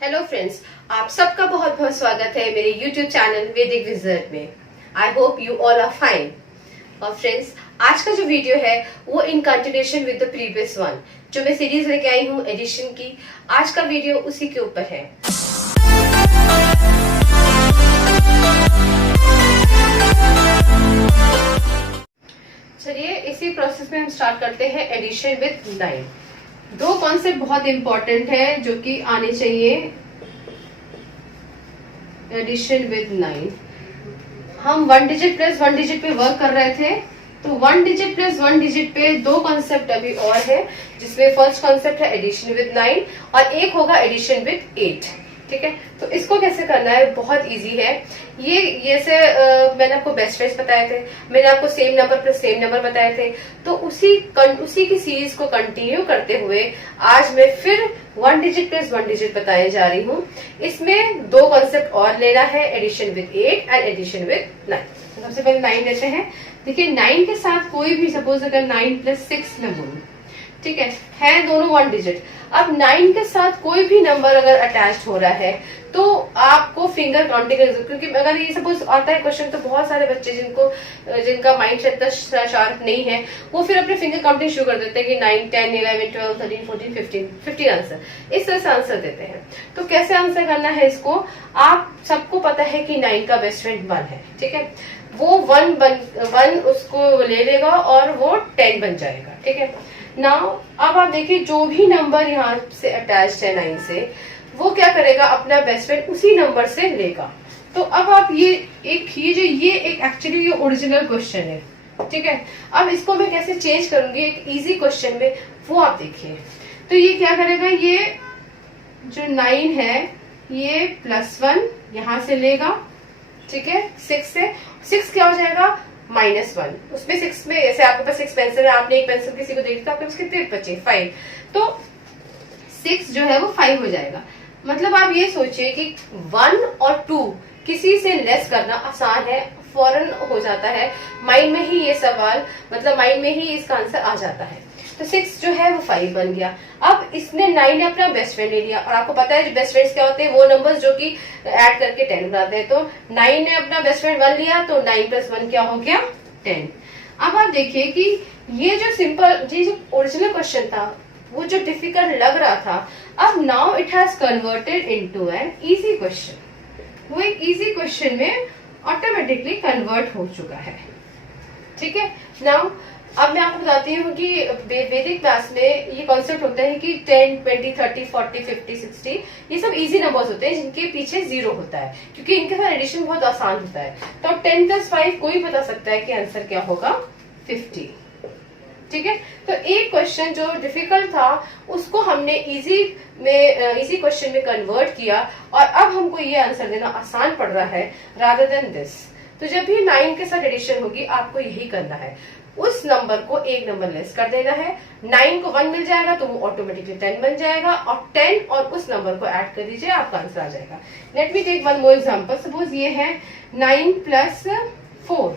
Hello friends, आप सबका बहुत बहुत स्वागत है मेरे यूट्यूब चैनल वैदिक विजर्ड में। I hope you all are fine. और फ्रेंड्स, आज का जो वीडियो है वो in continuation with the previous one, जो मैं सीरीज लेके आई हूँ एडिशन की। आज का वीडियो उसी के ऊपर है। चलिए इसी प्रोसेस में हम स्टार्ट करते हैं एडिशन विद 9। दो कॉन्सेप्ट बहुत इंपॉर्टेंट है जो कि आने चाहिए एडिशन विद 9। हम 1 डिजिट प्लस 1 डिजिट पे वर्क कर रहे थे, तो 1 डिजिट प्लस 1 डिजिट पे दो कॉन्सेप्ट अभी और है, जिसमें फर्स्ट कॉन्सेप्ट है एडिशन विद 9 और एक होगा एडिशन विद 8। ठीक है, तो इसको कैसे करना है, बहुत इजी है। ये से मैंने आपको बेस्ट फ्रेंड्स बताए थे, मैंने आपको same number plus same number बताए थे, तो उसी की सीरीज को कंटिन्यू करते हुए आज मैं फिर 1 डिजिट प्लस 1 डिजिट बताने जा रही हूँ। इसमें दो कॉन्सेप्ट और लेना है, addition with 8 and addition with 9। सबसे पहले 9 लेते हैं। देखिए 9 के साथ कोई भी, सपोज अगर 9 प्लस 6 मैं बोलूं, ठीक है दोनों 1 डिजिट। अब 9 के साथ कोई भी नंबर अगर अटैच हो रहा है तो आपको फिंगर काउंटिंग करनी, क्योंकि अगर ये सपोज आता है क्वेश्चन तो बहुत सारे बच्चे जिनका माइंड सेट इतना शार्प नहीं है, वो फिर अपने फिंगर काउंटिंग शुरू कर देते हैं कि 9, 10, 11, 12, 13, 14, 15 आंसर, इस तरह से आंसर देते हैं। तो कैसे आंसर करना है इसको, आप सबको पता है कि 9 का बेस्ट फ्रेंड 1 है। ठीक है, वो 1 उसको ले लेगा और वो 10 बन जाएगा। ठीक है, नाउ अब आप देखिए जो भी नंबर यहाँ से अटैच्ड है 9 से, वो क्या करेगा, अपना बेस्ट फ्रेंड उसी नंबर से लेगा। तो अब आप ये एक एक्चुअली ये ओरिजिनल क्वेश्चन है। ठीक है, अब इसको मैं कैसे चेंज करूंगी एक इजी क्वेश्चन में, वो आप देखिए। तो ये क्या करेगा, ये जो 9 है ये +1 यहां से लेगा। ठीक है, 6 से 6 क्या हो जाएगा -1। उसमें 6 में, जैसे आपके पास 6 पेंसिल है, आपने एक पेंसिल किसी को देखी तो आपके पास कितने बचे 5, तो 6 जो है वो 5 हो जाएगा। मतलब आप ये सोचिए कि 1 और 2 किसी से लेस करना आसान है, फौरन हो जाता है माइंड में ही ये सवाल, मतलब माइंड में ही इसका आंसर आ जाता है। तो 6 जो है वो 5 बन गया। अब इसने 9 ने अपना बेस्ट फ्रेंड ले लिया, और आपको पता है बेस्ट फ्रेंड्स क्या होते हैं, वो नंबर्स जो कि ऐड करके 10 बनाते हैं। तो 9 ने अपना बेस्ट फ्रेंड 1 लिया, तो 9 + 1 क्या हो गया 10। अब आप देखिए कि ये जो सिंपल, ये जो ओरिजिनल क्वेश्चन था, वो जो डिफिकल्ट लग रहा था, अब now it has converted into an easy question. वो एक इजी क्वेश्चन में ऑटोमेटिकली कन्वर्ट हो चुका है। ठीक है, नाउ अब मैं आपको बताती हूँ कि वैदिक क्लास में ये कॉन्सेप्ट होता है कि 10, 20, 30, 40, 50, 60 ये सब इजी नंबर्स होते हैं जिनके पीछे 0 होता है, क्योंकि इनके साथ एडिशन बहुत आसान होता है। तो 10 + 5 कोई बता सकता है कि आंसर क्या होगा 50। ठीक है, तो एक क्वेश्चन जो डिफिकल्ट था उसको हमने इजी क्वेश्चन में कन्वर्ट किया, और अब हमको ये आंसर देना आसान पड़ रहा है रादर देन दिस। तो जब भी 9 के साथ एडिशन होगी आपको यही करना है, उस नंबर को एक नंबर लेस कर देना है। 9 को 1 मिल जाएगा तो वो ऑटोमेटिकली 10 बन जाएगा, और 10 और उस नंबर को ऐड कर दीजिए, आपका आंसर आ जाएगा। Let me take one more example. Suppose ये है 9 + 4।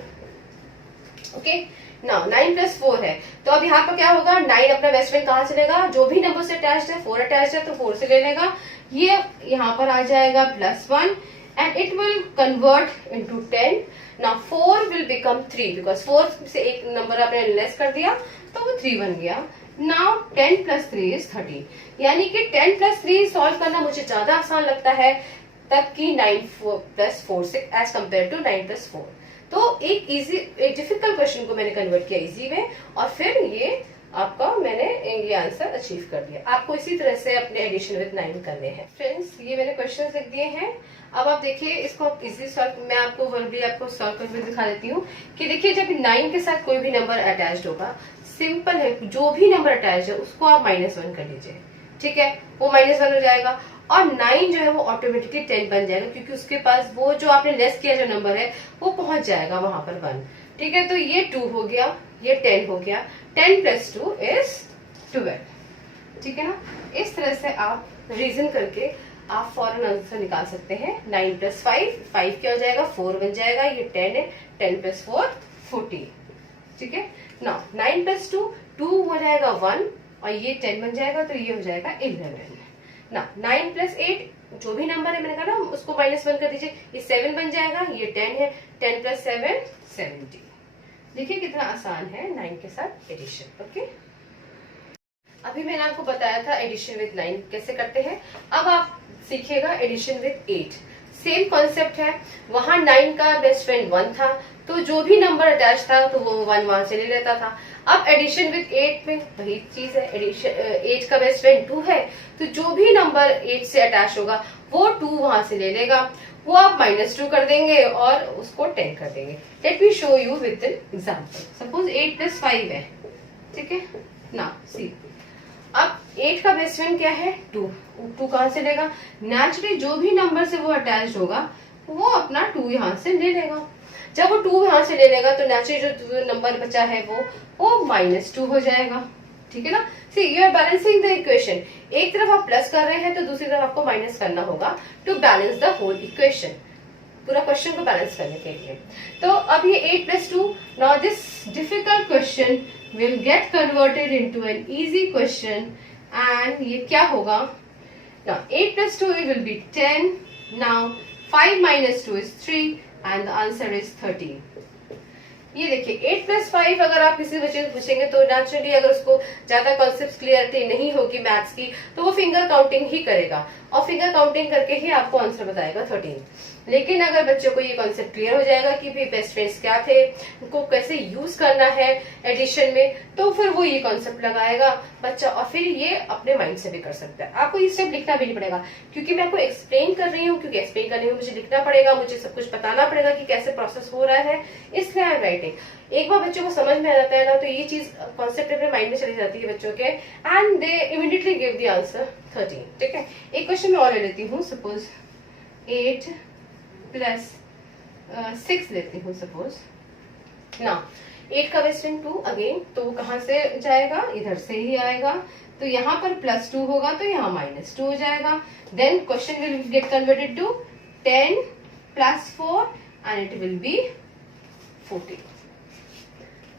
ओके, नाउ 9 + 4 है, तो अब यहाँ पर क्या होगा, 9 अपना बेस्ट फ्रेंड कहाँ से लेगा, जो भी नंबर से अटैच्ड है, 4 अटैच्ड है तो 4 से ले लेगा। ये यहाँ पर आ जाएगा +1 and it will convert into 10. Now 4 will become 3 because 4 से एक नंबर आपने लेस कर दिया तो वो 3 बन गया। Now 10 + 3 is 30, यानी कि 10 + 3 सॉल्व करना मुझे ज्यादा आसान लगता है तब कि 9 + 4 से एज कम्पेयर टू 9 + 4। तो एक डिफिकल्ट क्वेश्चन को मैंने कन्वर्ट किया इजी में, और फिर ये आपका मैंने ये आंसर अचीव कर दिया। आपको इसी तरह से अपने एडिशन विद 9 करने हैं। फ्रेंड्स, ये मैंने क्वेश्चन लिख दिए हैं। अब आप देखिए इसको आप इजी सॉल्व, मैं आपको वर्बली आपको सॉल्व करके दिखा देती हूँ कि देखिए जब 9 के साथ कोई भी नंबर अटैच्ड होगा, सिंपल है, जो भी नंबर अटैच है उसको आप -1 कर लीजिए। ठीक है, वो -1 हो जाएगा, और 9 जो है वो ऑटोमेटिकली 10 बन जाएगा, क्योंकि उसके पास वो जो आपने लेस किया जो नंबर है वो पहुंच जाएगा वहां पर 1। ठीक है, तो ये 2 हो गया, ये 10 हो गया। 10 + 2 is 12। ठीक है ना, इस तरह से आप रीजन करके आप फौरन आंसर निकाल सकते हैं। 9 + 5 क्या हो जाएगा, 4 बन जाएगा। ये 10 है, 10 + 4 40। ठीक है, नाउ 9 + 2 हो जाएगा 1, और ये 10 बन जाएगा, तो ये हो जाएगा 11। ना 9 + 8 जो भी नंबर है मैंने कहा ना उसको -1 कर दीजिए, ये 7 बन जाएगा, ये 10 है, 10 + 7 70। देखिए कितना आसान है 9 के साथ एडिशन। ओके, अभी मैंने आपको बताया था एडिशन विद 9 कैसे करते हैं। अब आप सीखिएगा एडिशन विद 8। सेम कॉन्सेप्ट है, वहां 9 का बेस्ट फ्रेंड 1 था, तो जो भी नंबर अटैच था तो वो 1 वहां से ले लेता था। अब एडिशन विद 8 में वही चीज है, एडिशन 8 का बेस्ट फ्रेंड 2 है, तो जो भी नंबर 8 से अटैच होगा वो 2 वहां से ले लेगा, वो आप -2 कर देंगे और उसको 10 कर देंगे। Let me show you with an example. Suppose 8 + 5 है, ठीक है ना, सी। अब 8 का बेस्ट फ्रेंड क्या है 2, 2 कहां से लेगा, नेचुरली जो भी नंबर से वो अटैच होगा वो अपना 2 यहाँ से ले लेगा। जब वो 2 यहाँ से ले लेगा तो नेचुरली जो नंबर बचा है वो -2 हो जाएगा, ठीक है ना। See you are balancing the equation, एक तरफ आप प्लस कर रहे हैं तो दूसरी तरफ आपको माइनस करना होगा to balance the whole equation, पूरा क्वेश्चन को बैलेंस करने के लिए। तो अब ये 8 + 2, now this difficult question will get converted into an easy question, and ये क्या होगा, now 8 + 2 it will be 10, now 5 - 2 is 3 and the answer is 13। ये देखिए 8 + 5 अगर आप किसी बच्चे से पूछेंगे तो नेचुरली अगर उसको ज्यादा कॉन्सेप्ट क्लियरिटी नहीं होगी मैथ्स की तो वो फिंगर काउंटिंग ही करेगा और फिंगर काउंटिंग करके ही आपको आंसर बताएगा 13। लेकिन अगर बच्चों को ये कॉन्सेप्ट क्लियर हो जाएगा कि भी बेस्ट फ्रेंड्स क्या थे, उनको कैसे यूज करना है एडिशन में, तो फिर वो ये कॉन्सेप्ट लगाएगा बच्चा और फिर ये अपने माइंड से भी कर सकता है। आपको ये स्टेप लिखना भी नहीं पड़ेगा क्योंकि मैं आपको एक्सप्लेन कर रही हूँ, क्योंकि एक्सप्लेन करने में मुझे लिखना पड़ेगा, मुझे सब कुछ बताना पड़ेगा कि कैसे प्रोसेस हो रहा है, इसलिए आई एम राइटिंग। एक बार बच्चों को समझ में आ जाता है ना तो ये चीज कॉन्सेप्ट अपने माइंड में चली जाती है बच्चों के, and they immediately give the answer 13। ठीक है, एक क्वेश्चन मैं और ले लेती हूँ, सपोज 8 + 6 लेती हूँ सपोज ना। 8 का बेस्ट फ्रेंड 2 अगेन, तो कहां से जाएगा, इधर से ही आएगा, तो यहाँ पर +2 होगा तो यहाँ -2 हो जाएगा। Then question will get converted to 10 + 4 and it will be 14।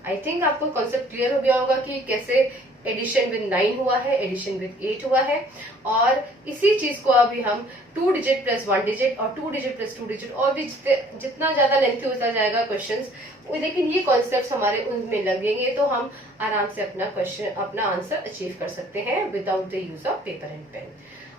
I think आपको कॉन्सेप्ट क्लियर हो गया होगा कि कैसे एडिशन विद 9 हुआ है, एडिशन विद 8 हुआ है, और इसी चीज को अभी हम 2 डिजिट + 1 डिजिट और 2 डिजिट + 2 डिजिट और भी जितना ज्यादा लेंथी होता जाएगा क्वेश्चंस, लेकिन ये कॉन्सेप्ट हमारे उनमें लगेंगे तो हम आराम से अपना आंसर अचीव कर सकते हैं without the use of paper and pen.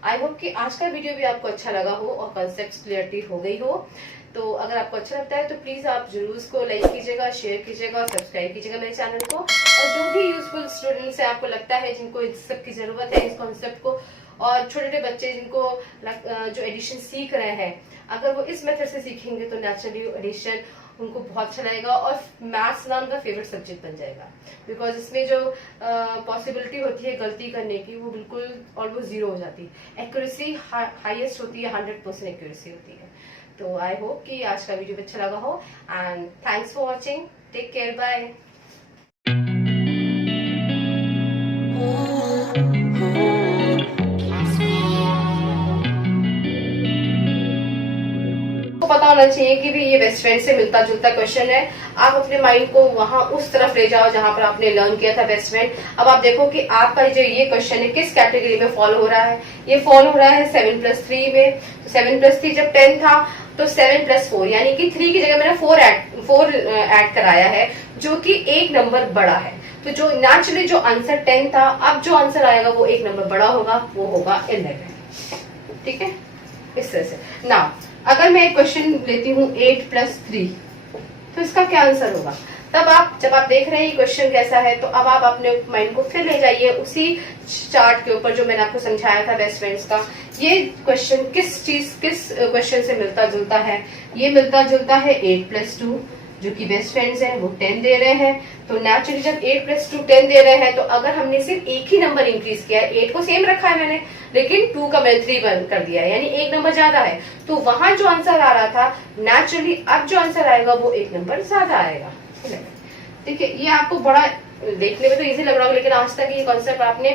I hope कि आज का वीडियो भी आपको अच्छा लगा हो और कॉन्सेप्ट क्लियरिटी हो गई हो। तो अगर आपको अच्छा लगता है तो प्लीज आप जरूर इसको लाइक कीजिएगा, शेयर कीजिएगा और सब्सक्राइब कीजिएगा मेरे चैनल को। और जो भी यूजफुल स्टूडेंट्स है, आपको लगता है जिनको इस सब की जरूरत है इस कॉन्सेप्ट को, और छोटे छोटे बच्चे जिनको जो एडिशन सीख रहे हैं, अगर वो इस मेथड से सीखेंगे तो नेचुरली एडिशन उनको बहुत अच्छा लगेगा और मैथ्स ना उनका फेवरेट सब्जेक्ट बन जाएगा, बिकॉज इसमें जो पॉसिबिलिटी होती है गलती करने की वो बिल्कुल ऑलमोस्ट 0 हो जाती है। एक्यूरेसी हाईएस्ट होती है, 100% एक्यूरेसी होती है। तो आई होप कि आज का वीडियो अच्छा लगा हो, and thanks for watching, take care, bye. पता होना चाहिए कि भी ये बेस्ट फ्रेंड से मिलता जुलता क्वेश्चन है। आप अपने माइंड को वहां उस तरफ ले जाओ जहां पर आपने लर्न किया था बेस्ट फ्रेंड। अब आप देखो कि आपका जो ये क्वेश्चन है किस कैटेगरी में फॉलो हो रहा है। ये फॉलो हो रहा है 7 + 3 में। तो 7 + 3 जब 10 था तो 7 + 4 यानी कि 3 की जगह मैंने 4 ऐड कराया है, जो कि एक नंबर बड़ा है। तो जो नेचुरली जो आंसर 10 था, अब जो आंसर आएगा वो एक नंबर बड़ा होगा, वो होगा 11। ठीक है, इस तरह से ना। अगर मैं एक क्वेश्चन लेती हूँ 8 + 3, तो इसका क्या आंसर होगा? तब आप जब आप देख रहे हैं ये क्वेश्चन कैसा है, तो अब आप अपने माइंड को फिर ले जाइए उसी चार्ट के ऊपर जो मैंने आपको समझाया था बेस्ट फ्रेंड्स का। ये क्वेश्चन किस क्वेश्चन से मिलता जुलता है? ये मिलता जुलता है 8 + 2, जो कि बेस्ट फ्रेंड्स हैं, वो 10 दे रहे हैं। तो नेचुरली जब 8 + 2 10 दे रहे हैं, तो अगर हमने सिर्फ एक ही नंबर इंक्रीज किया है, 8 को सेम रखा है मैंने, लेकिन 2 का मैंने 3 बंद कर दिया है, यानी एक नंबर ज्यादा है, तो वहां जो आंसर आ रहा था नेचुरली अब जो आंसर आएगा वो एक नंबर ज्यादा आएगा। देखिए, ये आपको बड़ा देखने में तो इजी लग रहा होगा, लेकिन आज तक ये कॉन्सेप्ट आपने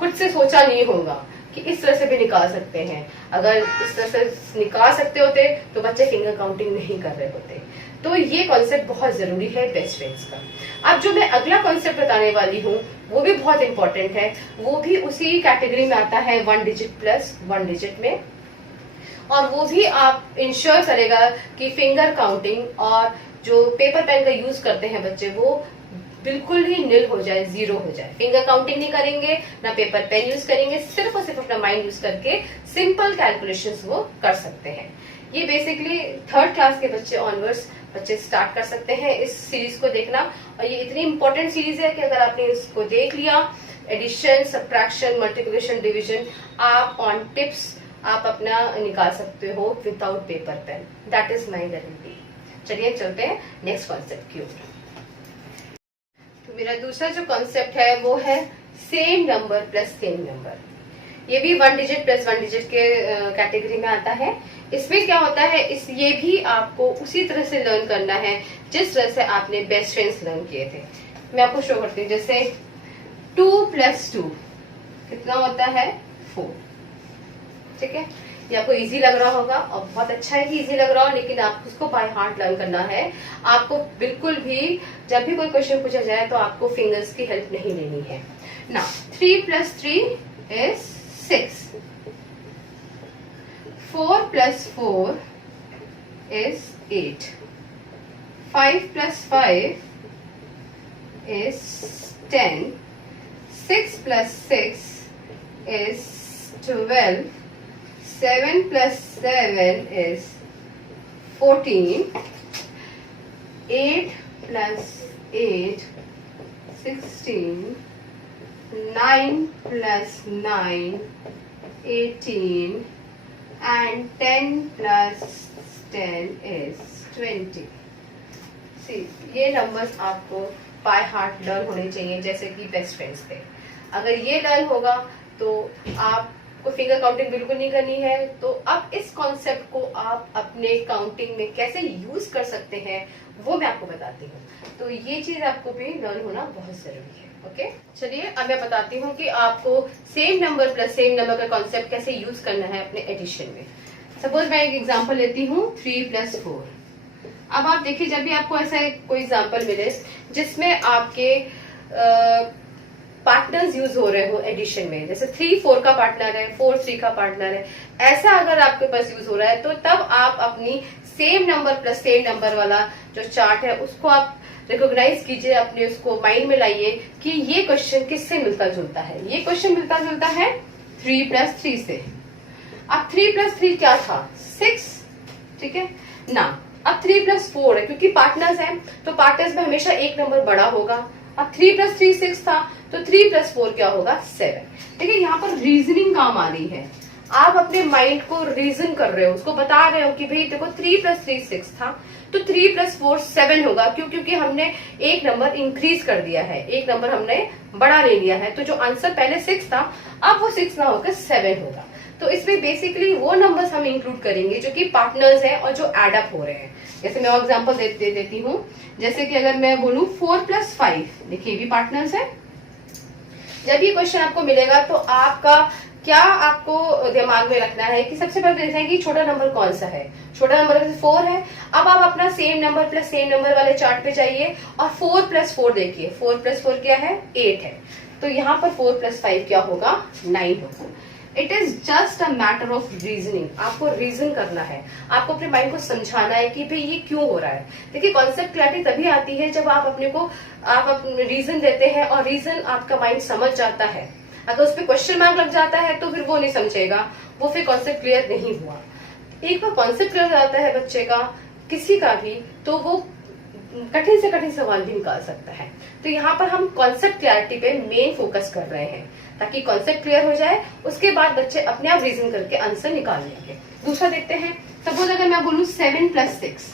खुद से सोचा नहीं होगा कि इस तरह से भी निकाल सकते हैं। अगर इस तरह से निकाल सकते होते तो बच्चे फिंगर काउंटिंग नहीं कर रहे होते। तो ये कॉन्सेप्ट बहुत जरूरी है बेस्ट फ्रेंड्स का। अब जो मैं अगला कॉन्सेप्ट बताने वाली हूँ वो भी बहुत इंपॉर्टेंट है, वो भी उसी कैटेगरी में आता है 1 डिजिट + 1 डिजिट में। और वो भी आप इंश्योर करेगा कि फिंगर काउंटिंग और जो पेपर पेन का यूज करते हैं बच्चे वो बिल्कुल ही निल हो जाए, जीरो हो जाए। फिंगर काउंटिंग नहीं करेंगे, ना पेपर पेन यूज करेंगे, सिर्फ और सिर्फ अपना माइंड यूज करके सिंपल कैलकुलेशंस वो कर सकते हैं। ये बेसिकली 3rd क्लास के बच्चे ऑनवर्ड्स बच्चे स्टार्ट कर सकते हैं इस सीरीज को देखना। और ये इतनी इंपॉर्टेंट सीरीज है कि अगर आपने इसको देख लिया, एडिशन, सब्ट्रैक्शन, मल्टीप्लिकेशन, डिवीजन, आप ऑन टिप्स आप अपना निकाल सकते हो without paper pen. That is my guarantee. चलिए चलते हैं नेक्स्ट कॉन्सेप्ट की ओर। तो मेरा दूसरा जो कॉन्सेप्ट है वो है same number plus same number. ये भी 1 डिजिट प्लस 1 डिजिट के कैटेगरी में आता है। इसमें क्या होता है, ये भी आपको उसी तरह से लर्न करना है जिस तरह से आपने बेस्ट फ्रेंड्स लर्न किए थे। मैं आपको शो करती हूँ। जैसे 2 + 2 कितना होता है, 4। ठीक है, ये आपको इजी लग रहा होगा और बहुत अच्छा है कि इजी लग रहा हो, लेकिन आपको उसको बाय हार्ट लर्न करना है। आपको बिल्कुल भी जब भी कोई क्वेश्चन पूछा जाए तो आपको फिंगर्स की हेल्प नहीं लेनी है ना। 3 + 3 is 6. 4 + 4 is 8. 5 + 5 is 10. 6 + 6 is 12. 7 + 7 is 14. 8 + 8 16. 9 + 9 18. And 10 + 10 is 20. See, ये नंबर्स आपको बाय हार्ट लर्न होने चाहिए जैसे कि बेस्ट फ्रेंड्स थे। अगर ये लर्न होगा तो आपको फिंगर काउंटिंग बिल्कुल नहीं करनी है। तो अब इस कॉन्सेप्ट को आप अपने काउंटिंग में कैसे यूज कर सकते हैं वो मैं आपको बताती हूँ। तो ये चीज आपको भी लर्न होना बहुत जरूरी है। ओके, चलिए अब मैं बताती हूँ कि आपको same number plus same number का कॉन्सेप्ट कैसे यूज करना है अपने एडिशन में। सपोज मैं एक एग्जांपल लेती हूँ 3 + 4। अब आप देखिए, जब भी आपको ऐसा कोई एग्जांपल मिले जिसमें आपके पार्टनर्स यूज हो रहे हो एडिशन में, जैसे 3 4 का पार्टनर है, 4 3 का पार्टनर है, ऐसा अगर आपके पास यूज हो रहा है तो तब आप अपनी same number plus same number वाला जो चार्ट है उसको आप रिकॉग्नाइज कीजिए, अपने उसको माइंड में लाइए कि ये क्वेश्चन किससे मिलता जुलता है। ये क्वेश्चन मिलता जुलता है 3 + 3 से। अब 3 + 3 क्या था, 6। ठीक है ना। अब 3 + 4 है, क्योंकि पार्टनर्स हैं तो पार्टनर्स में हमेशा एक नंबर बड़ा होगा। अब 3 + 3 6 था तो 3 + 4 क्या होगा, 7। ठीक है, यहाँ पर रीजनिंग काम आ रही है। आप अपने माइंड को रीजन कर रहे हो, उसको बता रहे हो कि भाई देखो 3 + 3 6 था तो 3 + 4 7 होगा। क्यों? क्योंकि हमने एक नंबर इंक्रीज कर दिया है, एक नंबर हमने बड़ा ले लिया है। तो जो आंसर पहले 6 था अब वो 6 ना होकर 7 होगा। तो इसमें बेसिकली वो नंबर्स हम इंक्लूड करेंगे जो कि पार्टनर्स हैं और जो एड अप हो रहे हैं। जैसे मैं एग्जांपल दे देती हूँ। जैसे कि अगर मैं बोलूं 4 + 5, देखिए भी पार्टनर्स है। जब ये क्वेश्चन आपको मिलेगा तो आपका क्या आपको दिमाग में रखना है कि सबसे पहले देखना है कि छोटा नंबर कौन सा है। छोटा नंबर 4 है। अब आप अपना same number plus same number वाले चार्ट पे जाइए और 4 + 4 देखिए। 4 + 4 क्या है, 8 है। तो यहाँ पर 4 + 5 क्या होगा, 9 होगा। It is just a matter of reasoning. आपको रीजन करना है, आपको अपने माइंड को समझाना है कि भाई ये क्यों हो रहा है। देखिए, कॉन्सेप्ट क्लैरिटी तभी आती है जब आप अपने को अपने रीजन देते हैं और रीजन आपका माइंड समझ जाता है। अगर उस पर क्वेश्चन मार्क लग जाता है तो फिर वो नहीं समझेगा, वो फिर कॉन्सेप्ट क्लियर नहीं हुआ। एक बार कॉन्सेप्ट क्लियर जाता है बच्चे का, किसी का भी, तो वो कठिन से कठिन सवाल भी निकाल सकता है। तो यहाँ पर हम कॉन्सेप्ट क्लैरिटी पे मेन फोकस कर रहे हैं ताकि कॉन्सेप्ट क्लियर हो जाए, उसके बाद बच्चे अपने आप रीजन करके आंसर निकाल लेंगे। दूसरा देखते हैं। सपोज अगर मैं बोलूं 7 + 6,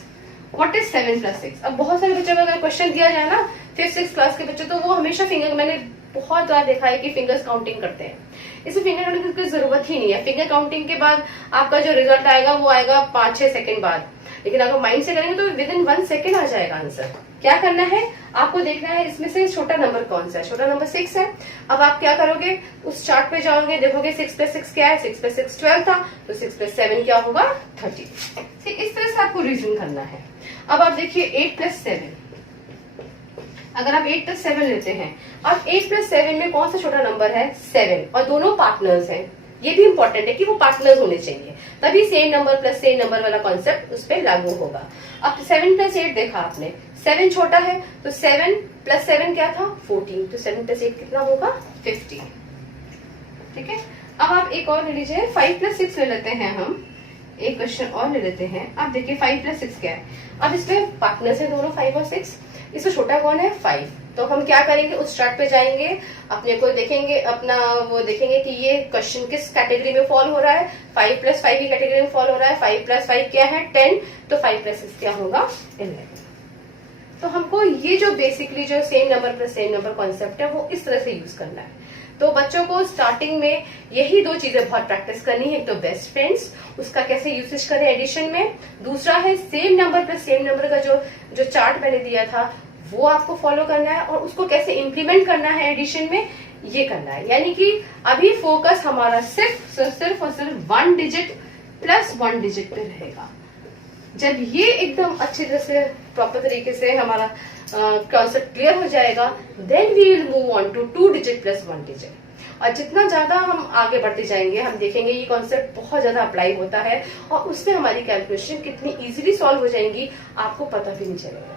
व्हाट इज 7 + 6। अब बहुत सारे बच्चों को अगर क्वेश्चन दिया जाए ना 5th 6th क्लास के बच्चे, तो वो हमेशा फिंगर, मैंने बहुत बार देखा है कि फिंगर्स काउंटिंग करते हैं। इसमें फिंगर काउंटिंग की जरूरत ही नहीं है। फिंगर काउंटिंग के बाद आपका जो रिजल्ट आएगा वो आएगा 5-6 सेकंड बाद, लेकिन अगर माइंड से करेंगे तो विद इन 1 सेकंड आ जाएगा आंसर। क्या करना है, आपको देखना है इसमें से छोटा नंबर कौन सा है। छोटा नंबर 6 है। अब आप क्या करोगे, उस चार्ट पे जाओगे, देखोगे 6 + 6 क्या है, 6 + 6 12 था, तो 6 + 7 क्या होगा, 30। इस तरह से आपको रीजन करना है। अब आप देखिए 8 + 7, अगर आप 8 + 7 लेते हैं, अब 8 + 7 में कौन सा छोटा नंबर है, 7, और दोनों पार्टनर्स हैं। ये भी इंपॉर्टेंट है कि वो पार्टनर्स होने चाहिए, तभी same number plus same number वाला कॉन्सेप्ट उस पर लागू होगा। अब 7 + 8 देखा आपने, 7 छोटा है तो 7 + 7 क्या था 14, तो 7 + 8 कितना होगा 50। ठीक है, अब आप एक और ले लीजिए, 5 + 6 ले लेते हैं हम, एक क्वेश्चन और ले लेते हैं। आप देखिए 5 + 6 क्या है, अब इसमें पार्टनर्स है दोनों 5 और 6, इससे छोटा कौन है 5, तो हम क्या करेंगे उस चार्ट पे जाएंगे, अपने को देखेंगे, अपना वो देखेंगे कि ये क्वेश्चन किस कैटेगरी में फॉल हो रहा है, 5 + 5 की कैटेगरी में फॉल हो रहा है। 5 + 5 क्या है 10, तो 5 + 6 क्या होगा 11। तो हमको ये जो बेसिकली जो same number plus same number concept है वो इस तरह से यूज करना है। तो बच्चों को स्टार्टिंग में यही 2 चीजें बहुत प्रैक्टिस करनी है, एक तो बेस्ट फ्रेंड्स, उसका कैसे यूसेज करें एडिशन में, दूसरा है same number plus same number का जो चार्ट मैंने दिया था वो आपको फॉलो करना है, और उसको कैसे इम्प्लीमेंट करना है एडिशन में ये करना है। यानी कि अभी फोकस हमारा सिर्फ और सिर्फ 1 डिजिट प्लस 1 डिजिट पे रहेगा। जब ये एकदम अच्छी तरह से प्रॉपर तरीके से हमारा कॉन्सेप्ट क्लियर हो जाएगा, then we will move on to 2 digit plus 1 digit. और जितना ज्यादा हम आगे बढ़ते जाएंगे हम देखेंगे ये कॉन्सेप्ट बहुत ज्यादा अप्लाई होता है, और उसमें हमारी कैलकुलेशन कितनी इजीली सॉल्व हो जाएंगी आपको पता भी नहीं चलेगा।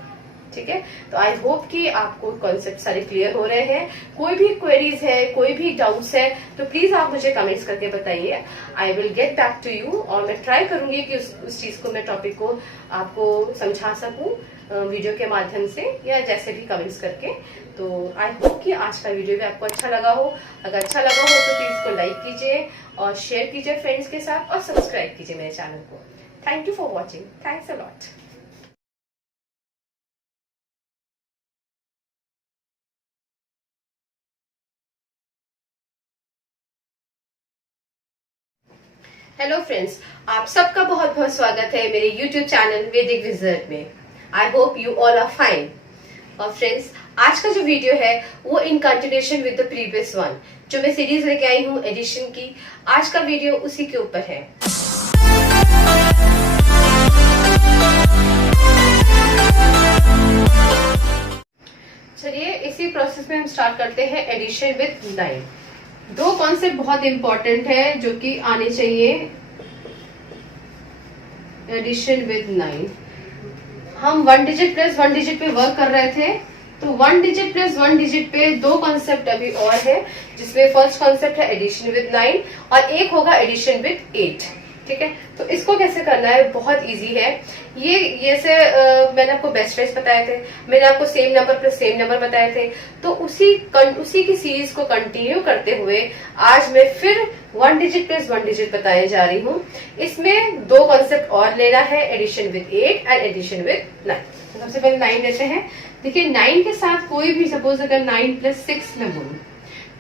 ठीक है, तो आई होप कि आपको कॉन्सेप्ट सारे क्लियर हो रहे हैं। कोई भी क्वेरीज है, कोई भी डाउट्स है तो प्लीज आप मुझे कमेंट्स करके बताइए, I will get back to you, और मैं ट्राई करूंगी कि उस चीज को, मैं टॉपिक को आपको समझा सकूं वीडियो के माध्यम से या जैसे भी कमेंट्स करके। तो आई होप कि आज का वीडियो भी आपको अच्छा लगा हो। अगर अच्छा लगा हो तो प्लीज इसको लाइक कीजिए और शेयर कीजिए फ्रेंड्स के साथ, और सब्सक्राइब कीजिए मेरे चैनल को। Thank you for watching, thanks a lot. Hello friends, आप सबका बहुत बहुत स्वागत है मेरे YouTube चैनल वैदिक विजर्ड में। I hope you all are fine. और फ्रेंड्स, आज का जो वीडियो है वो in continuation with the previous one, जो मैं सीरीज लेके आई हूँ एडिशन की, आज का वीडियो उसी के ऊपर है। चलिए इसी प्रोसेस में हम स्टार्ट करते हैं एडिशन विद 9। 2 कॉन्सेप्ट बहुत इंपॉर्टेंट है जो कि आने चाहिए एडिशन विद 9। हम 1 डिजिट प्लस 1 डिजिट पे वर्क कर रहे थे, तो 1 डिजिट प्लस 1 डिजिट पे 2 कॉन्सेप्ट अभी और है, जिसमें फर्स्ट कॉन्सेप्ट है एडिशन विद 9 और एक होगा एडिशन विद 8। ठीक है, तो इसको कैसे करना है बहुत इजी है। ये से मैंने आपको बेस्ट फ्रेंड्स बताए थे, मैंने आपको same number plus same number बताए थे, तो उसी की सीरीज को कंटिन्यू करते हुए आज मैं फिर 1 डिजिट प्लस 1 डिजिट बताने जा रही हूँ। इसमें 2 कॉन्सेप्ट और लेना है, addition with 8 and addition with 9। सबसे पहले 9 लेते हैं। देखिए 9 के साथ कोई भी, सपोज अगर 9 + 6 मैं बोलूं,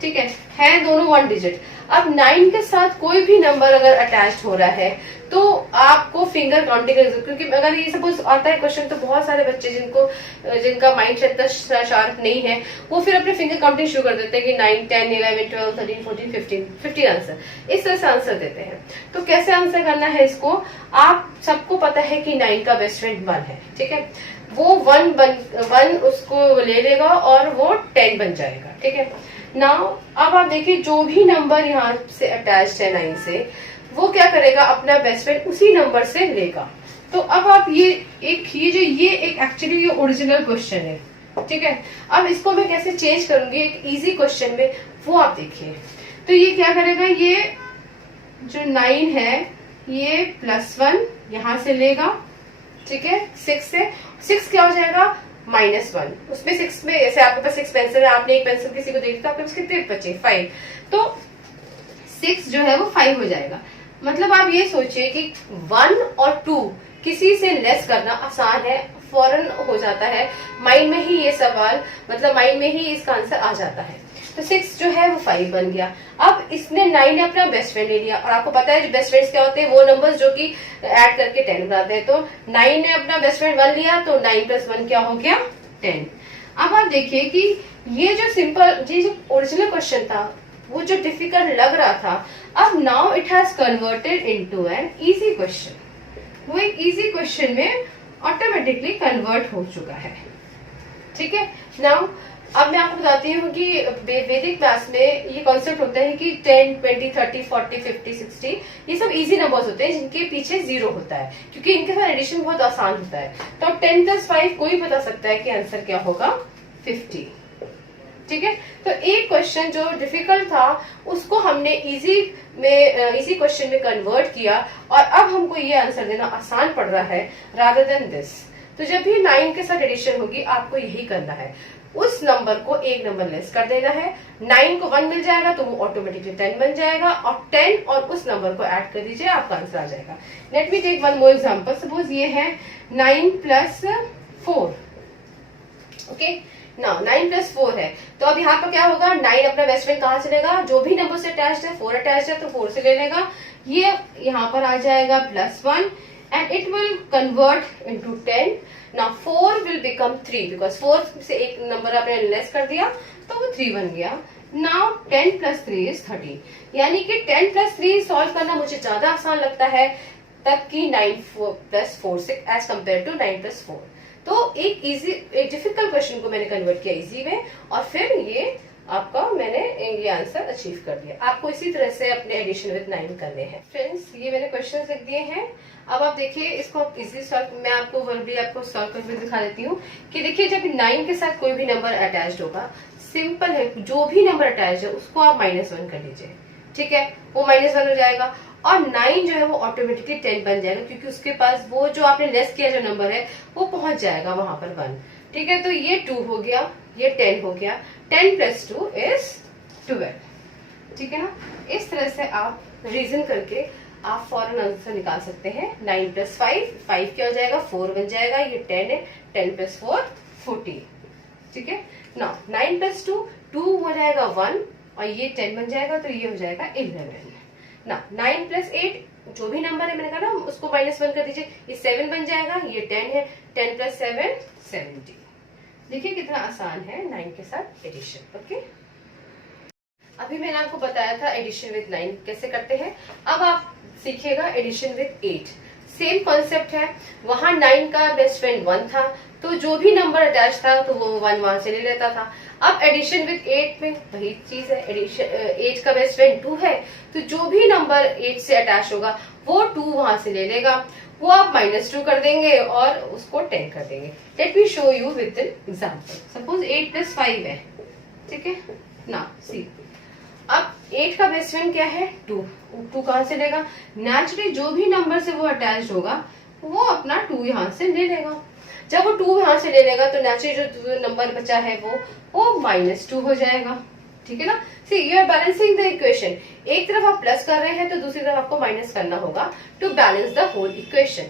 ठीक है दोनों 1 डिजिट। अब 9 के साथ कोई भी नंबर अगर अटैच हो रहा है तो आपको फिंगर काउंटिंग, क्योंकि अगर ये सपोज आता है क्वेश्चन तो बहुत सारे बच्चे जिनका माइंड सेट इतना शार्प नहीं है वो फिर अपने फिंगर काउंटिंग शुरू कर देते हैं कि 9, 10, 11, 12, 13, 14, 15 आंसर, इस तरह से आंसर देते हैं। तो कैसे आंसर करना है इसको, आप सबको पता है कि 9 का बेस्ट फ्रेंड 1 है। ठीक है, वो 1 उसको ले लेगा और वो 10 बन जाएगा। ठीक है, नाउ अब आप देखिए जो भी नंबर यहाँ से अटैच्ड है 9 से, वो क्या करेगा अपना बेस्ट फ्रेंड उसी नंबर से लेगा। तो अब आप ये एक एक्चुअली ये ओरिजिनल क्वेश्चन है। ठीक है, अब इसको मैं कैसे चेंज करूंगी एक इजी क्वेश्चन में, वो आप देखिए। तो ये क्या करेगा, ये जो 9 है ये +1 यहां से लेगा। ठीक है, 6 से 6 क्या हो जाएगा -1। उसमें 6 में जैसे आपके पास 6 पेंसिल है, आपने एक पेंसिल किसी को दे दी तो आपके पास कितने बचे 5, तो 6 जो है वो 5 हो जाएगा। मतलब आप ये सोचिए कि 1 और 2 किसी से लेस करना आसान है, फौरन हो जाता है माइंड में ही, ये सवाल मतलब माइंड में ही इसका आंसर आ जाता है। तो 6 जो है वो 5 बन गया। अब इसने 9 ने अपना बेस्ट फ्रेंड ले लिया, और आपको पता है जो बेस्ट फ्रेंड्स क्या होते हैं, वो नंबर्स जो कि ऐड करके 10 बनाते हैं। तो 9 ने अपना बेस्ट फ्रेंड 1 लिया, तो 9 + 1 क्या हो गया 10। अब आप देखिए कि ये जो सिंपल, ये जो ओरिजिनल क्वेश्चन था वो जो डिफिकल्ट लग रहा था, अब now it has converted into an easy question. वो एक इजी क्वेश्चन में ऑटोमेटिकली कन्वर्ट हो चुका है। ठीक है, नाउ अब मैं आपको बताती हूँ कि वैदिक मैथ्स में ये कॉन्सेप्ट होता है कि 10, 20, 30, 40, 50, 60 ये सब इजी नंबर्स होते हैं जिनके पीछे 0 होता है, क्योंकि इनके साथ एडिशन बहुत आसान होता है। तो 10 + 5 कोई बता सकता है कि आंसर क्या होगा, 50। ठीक है, तो एक क्वेश्चन जो डिफिकल्ट था उसको हमने इजी क्वेश्चन में कन्वर्ट किया और अब हमको ये आंसर देना आसान पड़ रहा है रादर देन दिस। तो जब भी 9 के साथ एडिशन होगी आपको यही करना है, उस नंबर को एक नंबर लेस कर देना है। 9 को 1 मिल जाएगा तो वो ऑटोमेटिकली 10 बन जाएगा और 10 और उस नंबर को ऐड कर दीजिए, आपका आंसर आ जाएगा। Let me take one more example. Suppose ये है 9 + 4। ओके, ना 9 + 4 है, तो अब यहाँ पर क्या होगा, 9 अपना बेस्ट फ्रेंड कहाँ से लेगा, जो भी नंबर से अटैच्ड है, 4 अटैच्ड है तो 4 से ले लेगा। ये यहाँ पर आ जाएगा +1 and it will convert into 10. Now 4 will become 3 because 4 से एक नंबर आपने लेस कर दिया तो वो 3 बन गया। Now 10 + 3 is 30, यानी कि 10 + 3 सॉल्व करना मुझे ज्यादा आसान लगता है तब कि 9 + 4 से एज कम्पेयर टू 9 + 4। तो एक डिफिकल्ट क्वेश्चन को मैंने कन्वर्ट किया इजी में और फिर ये आपका मैंने ये आंसर अचीव कर दिया। आपको इसी तरह से अपने एडिशन विद 9 करने हैं। फ्रेंड्स, ये मैंने क्वेश्चन लिख दिए हैं। अब आप देखिए इसको आप इजी सॉल्व, मैं आपको वर्बली आपको सॉल्व करके दिखा देती हूँ कि देखिए जब 9 के साथ कोई भी नंबर अटैच्ड होगा, सिंपल है, जो भी नंबर अटैच्ड है उसको आप -1 कर लीजिए। ठीक है, वो -1 हो जाएगा और 9 जो है वो ऑटोमेटिकली 10 बन जाएगा, क्योंकि उसके पास वो जो आपने लेस किया जो नंबर है वो पहुंच जाएगा वहां पर 1। ठीक है, तो ये 2 हो गया, ये 10 हो गया। 10 + 2 is 12। ठीक है ना, इस तरह से आप रीजन करके आप फौरन आंसर निकाल सकते हैं। 9 + 5, 5 क्या हो जाएगा, 4 बन जाएगा। ये 10 है, 10 + 4 40। ठीक है ना, 9 + 2 2 हो जाएगा 1 और ये 10 बन जाएगा तो ये हो जाएगा 11 ना। 9 + 8 जो भी नंबर है मैंने कहा ना उसको -1 कर दीजिए, ये 7 बन जाएगा। ये 10 है, 10 + 7 70। देखिए कितना आसान है 9 के साथ एडिशन। ओके, अभी मैंने आपको बताया था एडिशन विद 9 कैसे करते हैं। अब आप सीखिएगा एडिशन विद 8। सेम कॉन्सेप्ट है, वहां 9 का बेस्ट फ्रेंड 1 था तो जो भी नंबर अटैच था तो वो 1 वहां से ले लेता था। अब एडिशन विद 8 में वही चीज है, एडिशन 8 का बेस्ट फ्रेंड 2 है तो जो भी नंबर 8 से अटैच होगा वो 2 वहां से ले लेगा, वो आप -2 कर देंगे और उसको 10 कर देंगे। Let me show you with an example. Suppose 8 + 5 है। ठीक है ना, सी अब 8 का बेस्ट फ्रेंड क्या है, 2। 2 कहां से लेगा, नेचुरली जो भी नंबर से वो अटैच होगा वो अपना 2 यहाँ से ले लेगा। जब वो 2 यहाँ से ले लेगा तो नेचुरली जो नंबर बचा है वो -2 हो जाएगा। ठीक है ना, see you are balancing the equation. एक तरफ आप प्लस कर रहे हैं तो दूसरी तरफ आपको माइनस करना होगा to balance the whole equation,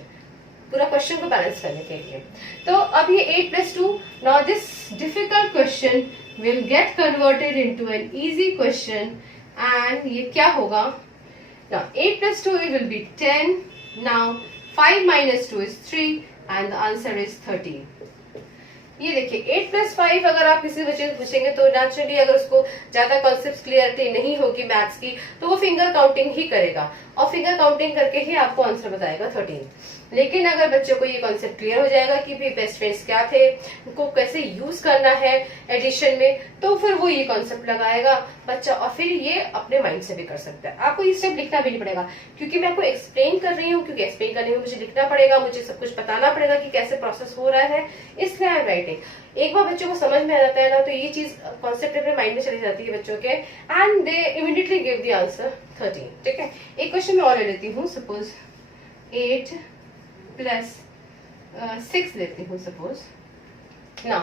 पूरा क्वेश्चन को बैलेंस करने के लिए। तो अब ये 8 + 2, now this difficult question will get converted into an easy question and ये क्या होगा, now 8 + 2 it will be 10, now 5 - 2 is 3 and the answer is 13। ये देखिए 8 + 5 अगर आप किसी बच्चे से पूछेंगे तो नेचुरली अगर उसको ज्यादा कॉन्सेप्ट क्लियरिटी नहीं होगी मैथ्स की तो वो फिंगर काउंटिंग ही करेगा और फिंगर काउंटिंग करके ही आपको आंसर बताएगा 13। लेकिन अगर बच्चों को ये कॉन्सेप्ट क्लियर हो जाएगा कि भी बेस्ट फ्रेंड्स क्या थे, उनको कैसे यूज करना है एडिशन में, तो फिर वो ये कॉन्सेप्ट लगाएगा बच्चा और फिर ये अपने माइंड से भी कर सकता है। आपको ये स्टेप लिखना भी नहीं पड़ेगा क्योंकि मैं आपको एक्सप्लेन कर रही हूँ, क्योंकि एक्सप्लेन करने में मुझे लिखना पड़ेगा, मुझे सब कुछ बताना पड़ेगा कि कैसे प्रोसेस हो रहा है, इसलिए आई एम राइटिंग। एक बार बच्चों को समझ में आ जाता है ना तो ये चीज कॉन्सेप्ट अपने माइंड में चली जाती है बच्चों के and they immediately give the answer 13। ठीक है, एक क्वेश्चन मैं और ले लेती हूँ। सपोज 8 + 6 लेती हूँ सपोज ना।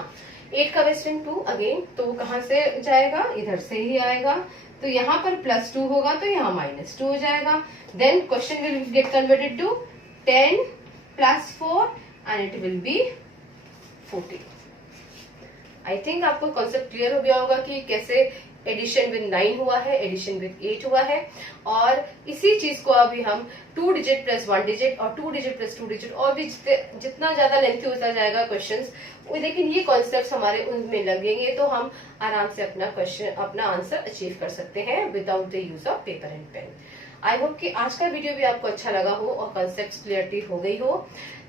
8 का बेस्ट फ्रेंड 2 अगेन, तो वो कहां से जाएगा, इधर से ही आएगा। तो यहाँ पर +2 होगा तो यहाँ -2 हो जाएगा। Then question will get converted to 10 + 4 and it will be 40। I think आपको कॉन्सेप्ट क्लियर हो गया होगा कि कैसे एडिशन विद 9 हुआ है, एडिशन विद 8 हुआ है। और इसी चीज को अभी हम 2 डिजिट + 1 डिजिट और 2 डिजिट + 2 डिजिट और भी जितना ज्यादा लेंथी होता जाएगा क्वेश्चंस, लेकिन ये कॉन्सेप्ट्स हमारे उनमें लगेंगे तो हम आराम से अपना आंसर अचीव कर सकते हैं without the use of paper and pen. I hope कि आज का वीडियो भी आपको अच्छा लगा हो और कॉन्सेप्ट क्लियरिटी हो गई हो।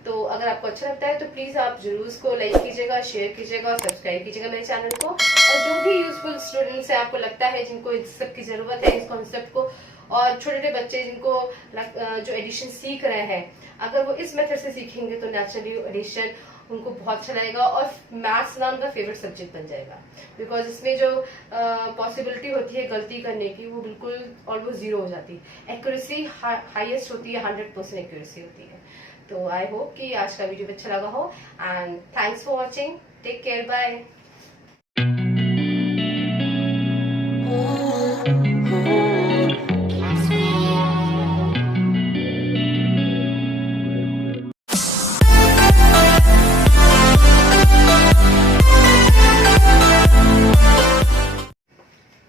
तो अगर आपको अच्छा लगता है तो प्लीज आप जरूर उसको लाइक कीजिएगा, शेयर कीजिएगा और सब्सक्राइब कीजिएगा मेरे चैनल को। और जो भी यूजफुल स्टूडेंट्स है, आपको लगता है जिनको इस सब की जरूरत है इस कॉन्सेप्ट को, और छोटे छोटे बच्चे जिनको जो एडिशन सीख रहे हैं, अगर वो इस मेथड से सीखेंगे तो नेचुरली एडिशन उनको बहुत अच्छा लगेगा और मैथ्स ना उनका फेवरेट सब्जेक्ट बन जाएगा। बिकॉज इसमें जो पॉसिबिलिटी होती है गलती करने की वो बिल्कुल ऑलमोस्ट जीरो हो जाती है। एक्यूरेसी हाईएस्ट होती है, 100% एक्यूरेसी होती है। तो आई होप कि आज का वीडियो अच्छा लगा हो and thanks for watching. Take care, bye.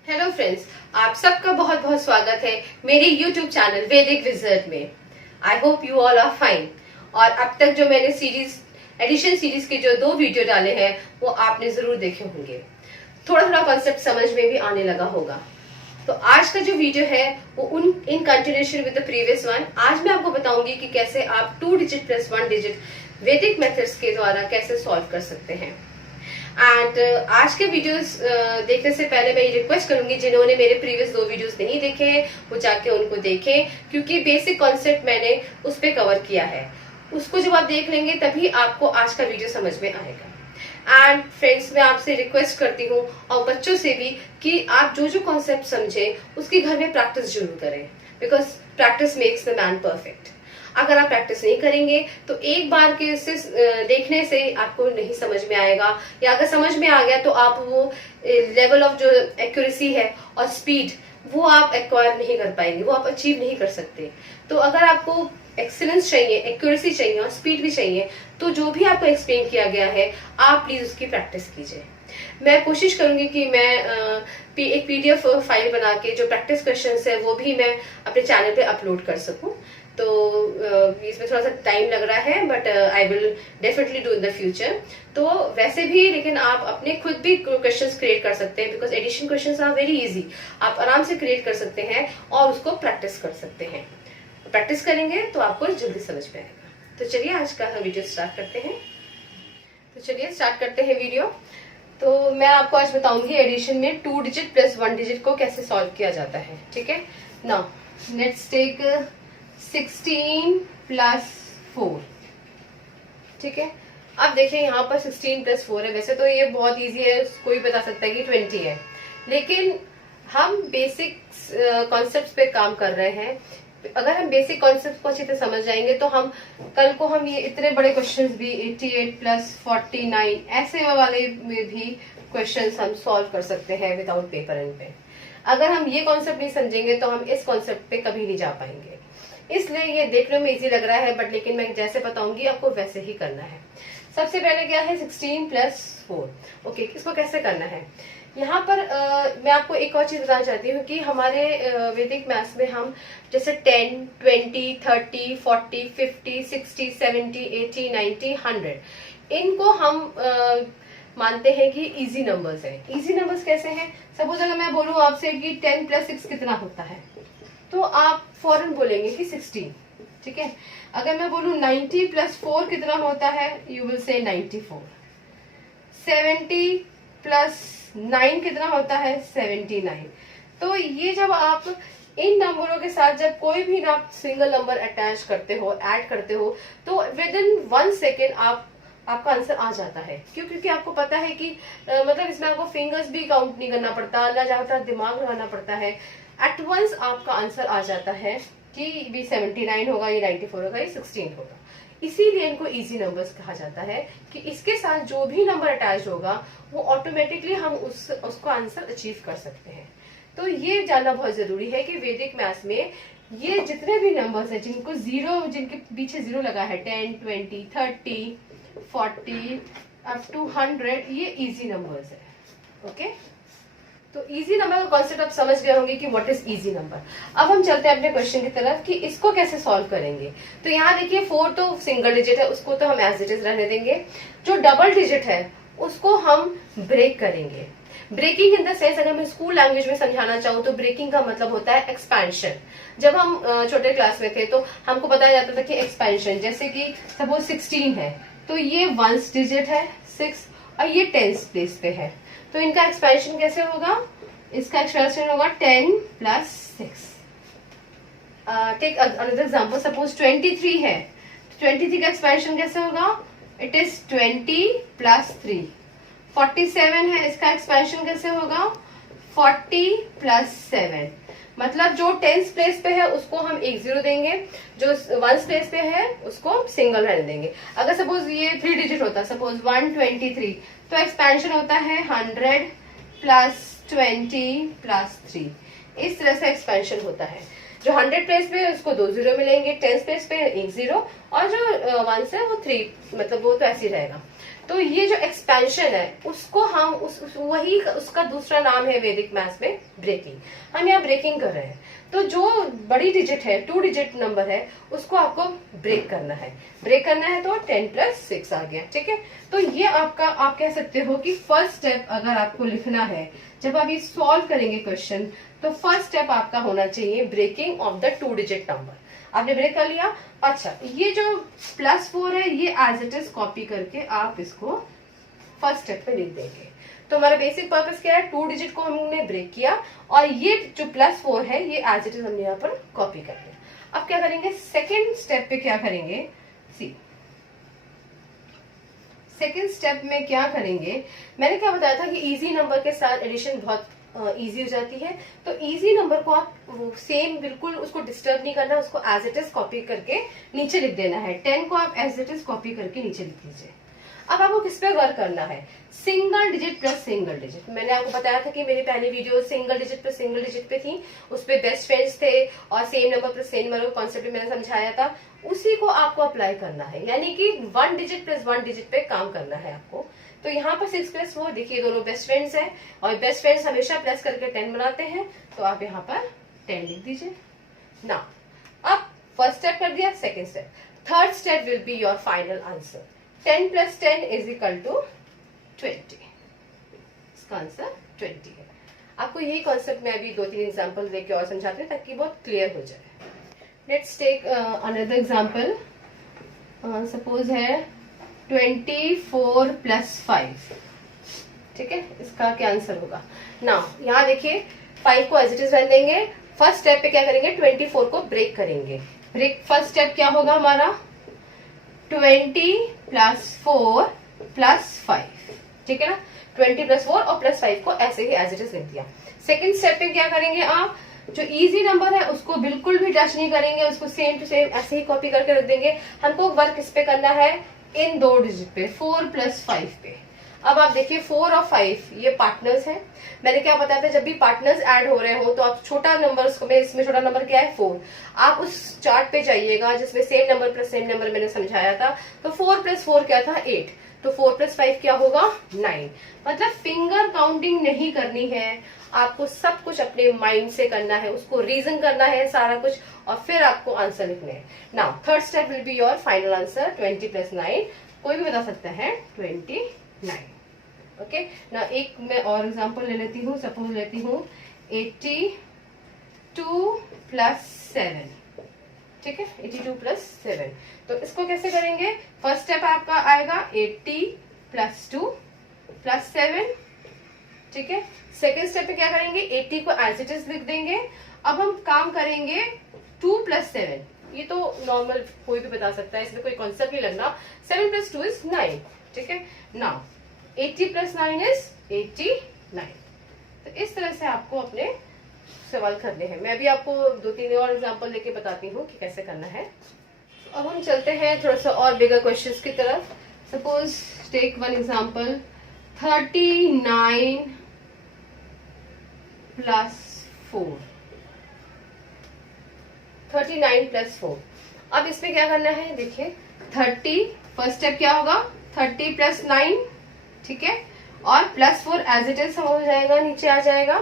Hello friends, आप सबका बहुत बहुत स्वागत है मेरे यूट्यूब चैनल वैदिक विजर्ड में। I hope you all are fine. और अब तक जो मैंने एडिशन सीरीज के जो 2 वीडियो डाले हैं वो आपने जरूर देखे होंगे। थोड़ा थोड़ा कॉन्सेप्ट समझ में भी आने लगा होगा। तो आज का जो वीडियो है वो in continuation with the previous one. आज मैं आपको बताऊंगी कि कैसे आप 2 डिजिट प्लस 1 डिजिट वैदिक मेथड्स के द्वारा कैसे सॉल्व कर सकते हैं। एंड आज के वीडियोस देखने से पहले मैं ये रिक्वेस्ट करूंगी, जिन्होंने मेरे प्रीवियस 2 वीडियोस नहीं देखे हैं वो जाके उनको देखें, क्योंकि बेसिक कॉन्सेप्ट मैंने उस पर कवर किया है। उसको जब आप देख लेंगे तभी आपको आज का वीडियो समझ में आएगा। एंड फ्रेंड्स, मैं आपसे रिक्वेस्ट करती हूँ और बच्चों से भी कि आप जो जो कॉन्सेप्ट समझे उसकी घर में प्रैक्टिस जरूर करें, because practice makes the man perfect. अगर आप प्रैक्टिस नहीं करेंगे तो एक बार के देखने से आपको नहीं समझ में आएगा, या अगर समझ में आ गया तो आप वो लेवल ऑफ जो एक्यूरेसी है और स्पीड वो आप एक्वायर नहीं कर पाएंगे, वो आप अचीव नहीं कर सकते। तो अगर आपको एक्सीलेंस चाहिए, एक्यूरेसी चाहिए और स्पीड भी चाहिए, तो जो भी आपको एक्सप्लेन किया गया है आप प्लीज उसकी प्रैक्टिस कीजिए। मैं कोशिश करूंगी कि मैं एक पीडीएफ फाइल बना के जो प्रैक्टिस क्वेश्चंस है वो भी मैं अपने चैनल पे अपलोड कर सकूं। तो इसमें थोड़ा सा टाइम लग रहा है, but I will definitely do in the future. तो वैसे भी लेकिन आप अपने खुद भी क्वेश्चंस क्रिएट कर सकते हैं, because addition questions are very easy. आप आराम से क्रिएट कर सकते हैं और उसको प्रैक्टिस कर सकते हैं। प्रैक्टिस करेंगे तो आपको जल्दी समझ में आएगा। तो चलिए आज का वीडियो स्टार्ट करते हैं। तो चलिए स्टार्ट करते हैं वीडियो। तो मैं आपको आज बताऊंगी एडिशन में 2 डिजिट प्लस 1 डिजिट को कैसे सॉल्व किया जाता है। ठीक है, नाउ लेट्स टेक 16 प्लस 4। ठीक है, अब देखिए यहाँ पर 16 प्लस 4 है। वैसे तो ये बहुत इजी है, कोई बता सकता है कि 20 है, लेकिन हम बेसिक कॉन्सेप्ट्स पे काम कर रहे हैं। अगर हम बेसिक कॉन्सेप्ट को अच्छे से समझ जाएंगे तो हम कल को हम ये इतने बड़े क्वेश्चंस भी 88 प्लस 49 ऐसे वाले में भी क्वेश्चंस हम सॉल्व कर सकते हैं विदाउट पेपर एंड पेन। अगर हम ये कॉन्सेप्ट नहीं समझेंगे तो हम इस कॉन्सेप्ट पे कभी नहीं जा पाएंगे। इसलिए ये देखने में इजी लग रहा है, बट लेकिन मैं जैसे बताऊंगी आपको वैसे ही करना है। सबसे पहले क्या है 16 प्लस 4। ओके, इसको कैसे करना है। यहाँ पर मैं आपको एक और चीज बताना चाहती हूँ कि हमारे वैदिक मैथ्स में हम जैसे 10, 20, 30, 40, 50, 60, 70, 80, 90, 100 इनको हम मानते हैं कि इजी नंबर्स है। इजी नंबर्स कैसे हैं? सपोज अगर मैं बोलूँ आपसे कि 10 प्लस 6 कितना होता है, तो आप फौरन बोलेंगे कि 16। ठीक है, अगर मैं बोलूँ 90 प्लस 4 कितना होता है, यू विल से 94। 70 प्लस 9 कितना होता है, 79। तो ये जब आप इन नंबरों के साथ जब कोई भी आप सिंगल नंबर अटैच करते हो, ऐड करते हो, तो विद इन 1 सेकेंड आपका आंसर आ जाता है। क्यों? क्योंकि आपको पता है कि मतलब इसमें आपको फिंगर्स भी काउंट नहीं करना पड़ता, ना ज्यादा दिमाग लगाना पड़ता है। एट वंस आपका आंसर आ जाता है कि ये 79 होगा, ये 94 होगा, ये 16 होगा। इसीलिए इनको इजी नंबर्स कहा जाता है कि इसके साथ जो भी नंबर अटैच होगा वो ऑटोमेटिकली हम उसको आंसर अचीव कर सकते हैं। तो ये जानना बहुत जरूरी है कि वैदिक मैथ्स में ये जितने भी नंबर्स हैं जिनको जीरो, जिनके पीछे जीरो लगा है, 10, 20, 30, 40 अप टू 100, ये इजी नंबर्स है। ओके, तो इजी नंबर का कॉन्सेप्ट आप समझ गए होंगे कि व्हाट इज इजी नंबर। अब हम चलते हैं अपने क्वेश्चन की तरफ कि इसको कैसे सॉल्व करेंगे। तो यहाँ देखिए 4 तो सिंगल डिजिट है, उसको तो हम एज इट इज रहने देंगे। जो डबल डिजिट है उसको हम ब्रेक करेंगे। ब्रेकिंग इन द सेंस अगर मैं स्कूल लैंग्वेज में समझाना चाहूँ तो ब्रेकिंग का मतलब होता है एक्सपेंशन। जब हम छोटे क्लास में थे तो हमको बताया जाता था कि एक्सपेंशन, जैसे कि सपोज 16 है तो ये 1 डिजिट है 6 और ये 10th प्लेस पे है, तो इनका एक्सपेंशन कैसे होगा? इसका एक्सपेंशन होगा 10 plus 6। Take another example, suppose 23 है, 23 का एक्सपेंशन कैसे होगा? It is 20 plus 3। 47 है, इसका एक्सपेंशन कैसे होगा? 40 प्लस 7। मतलब जो 10th प्लेस पे है उसको हम 1 0 देंगे, जो 1st प्लेस पे है उसको सिंगल रहने देंगे। अगर सपोज ये 3 डिजिट होता, सपोज 123, तो एक्सपेंशन होता है 100 प्लस 20 प्लस 3। इस तरह से एक्सपेंशन होता है। जो 100 प्लेस पे है उसको 2 0 मिलेंगे, 10th प्लेस पे 1 0, और जो 1 से वो 3, मतलब वो तो ऐसे ही रहेगा। तो ये जो एक्सपेंशन है उसको हम वही उसका दूसरा नाम है वैदिक मैथ्स में ब्रेकिंग। हम यहाँ ब्रेकिंग कर रहे हैं, तो जो बड़ी डिजिट है 2 डिजिट नंबर है उसको आपको ब्रेक करना है। ब्रेक करना है तो 10 प्लस 6 आ गया, ठीक है। तो ये आपका, आप कह सकते हो कि फर्स्ट स्टेप अगर आपको लिखना है, जब आप ये सॉल्व करेंगे क्वेश्चन, तो फर्स्ट स्टेप आपका होना चाहिए breaking of the 2 digit number. आपने ब्रेक कर लिया। अच्छा, ये जो +4 है ये एज इट इज कॉपी करके आप इसको फर्स्ट स्टेप पे लिख देंगे। तो हमारा बेसिक पर्पस क्या है? 2 डिजिट को हमने ब्रेक किया और ये जो +4 है ये एज इट इज हमने यहाँ पर कॉपी कर लिया। अब क्या करेंगे? सेकेंड स्टेप पे क्या करेंगे? सी, सेकेंड स्टेप में क्या करेंगे? मैंने क्या बताया था कि इजी नंबर के साथ एडिशन बहुत इजी हो जाती है। तो इजी नंबर को आप सेम बिल्कुल उसको डिस्टर्ब नहीं करना, उसको एज इट इज कॉपी करके नीचे लिख देना है। 10 को आप एज इट इज कॉपी करके नीचे लिख दीजिए। अब आपको किस पे वर्क करना है? Single digit plus single digit. मैंने आपको बताया था कि मेरी पहली video single digit plus single digit पे थी, उस पे बेस्ट फ्रेंड्स थे और same number plus same number का कॉन्सेप्ट मैंने समझाया था। उसी को आपको अप्लाई करना है, यानी कि 1 डिजिट प्लस 1 डिजिट पे काम करना है आपको। तो यहाँ पर 6 प्लस 4, देखिए दोनों बेस्ट फ्रेंड्स हैं और बेस्ट फ्रेंड्स हमेशा प्लस करके 10 बनाते हैं, तो आप यहाँ पर 10 लिख दीजिए ना। अब फर्स्ट स्टेप कर दिया, second step, third step will be your final answer. 10 plus 10 is equal to 20। इसका आंसर 20 है। आपको यही कॉन्सेप्ट मैं अभी 2-3 एग्जाम्पल देके और समझाती हूँ ताकि बहुत क्लियर हो जाए। Let's take another example. Suppose है 24 प्लस 5, ठीक है। इसका क्या आंसर होगा? ना यहाँ देखिए 5 को एज इट इज रख देंगे। फर्स्ट स्टेप पे क्या करेंगे? 24 को ब्रेक करेंगे। ब्रेक फर्स्ट स्टेप क्या होगा हमारा? 20 प्लस 4 प्लस 5, ठीक है ना। 20 प्लस 4 और प्लस 5 को ऐसे ही एज इट इज लिख दिया। सेकेंड स्टेप पे क्या करेंगे? आप जो इजी नंबर है उसको बिल्कुल भी टच नहीं करेंगे, उसको सेम टू सेम ऐसे ही कॉपी करके रख देंगे। हमको वर्क इस पे करना है इन 2 डिजिट पे, 4 प्लस 5 पे। अब आप देखिए 4 और 5 ये पार्टनर्स हैं। मैंने क्या बताया था, जब भी पार्टनर्स ऐड हो रहे हो तो आप छोटा नंबर, इसमें छोटा नंबर क्या है? 4। आप उस चार्ट पे जाइएगा जिसमें same number plus same number मैंने समझाया था। तो 4 प्लस 4 क्या था? 8। तो 4 प्लस 5 क्या होगा? 9। मतलब फिंगर काउंटिंग नहीं करनी है, आपको सब कुछ अपने माइंड से करना है, उसको रीजन करना है सारा कुछ, और फिर आपको आंसर लिखने हैं। Now third step will be your final answer. 20 plus 9 कोई भी बता सकता है, 29। ओके ना। एक मैं और एग्जांपल ले लेती हूँ। सपोज लेती हूँ 82 प्लस 7, ठीक है। 82 प्लस 7, तो इसको कैसे करेंगे? फर्स्ट स्टेप आपका आएगा 80 प्लस 2 प्लस 7, ठीक है। सेकेंड स्टेप पे क्या करेंगे? 80 को एज इट इज लिख देंगे। अब हम काम करेंगे 2 प्लस 7, ये तो नॉर्मल कोई भी बता सकता है, इसमें कोई कॉन्सेप्ट नहीं लगना। 7 प्लस 2 इज 9, ठीक है। Now 80 plus 9 is 89। तो इस तरह से आपको अपने सवाल करने हैं। मैं भी आपको 2-3 और एग्जांपल लेके बताती हूँ कि कैसे करना है। अब हम चलते हैं थोड़ा सा और बिगर क्वेश्चंस की तरफ। Suppose take one example, 39 plus 4। 39 plus 4। अब इसमें क्या करना है? देखिए 30, फर्स्ट स्टेप क्या होगा? 30 प्लस 9, ठीक है, और प्लस 4 एज इट इज हो जाएगा, नीचे आ जाएगा।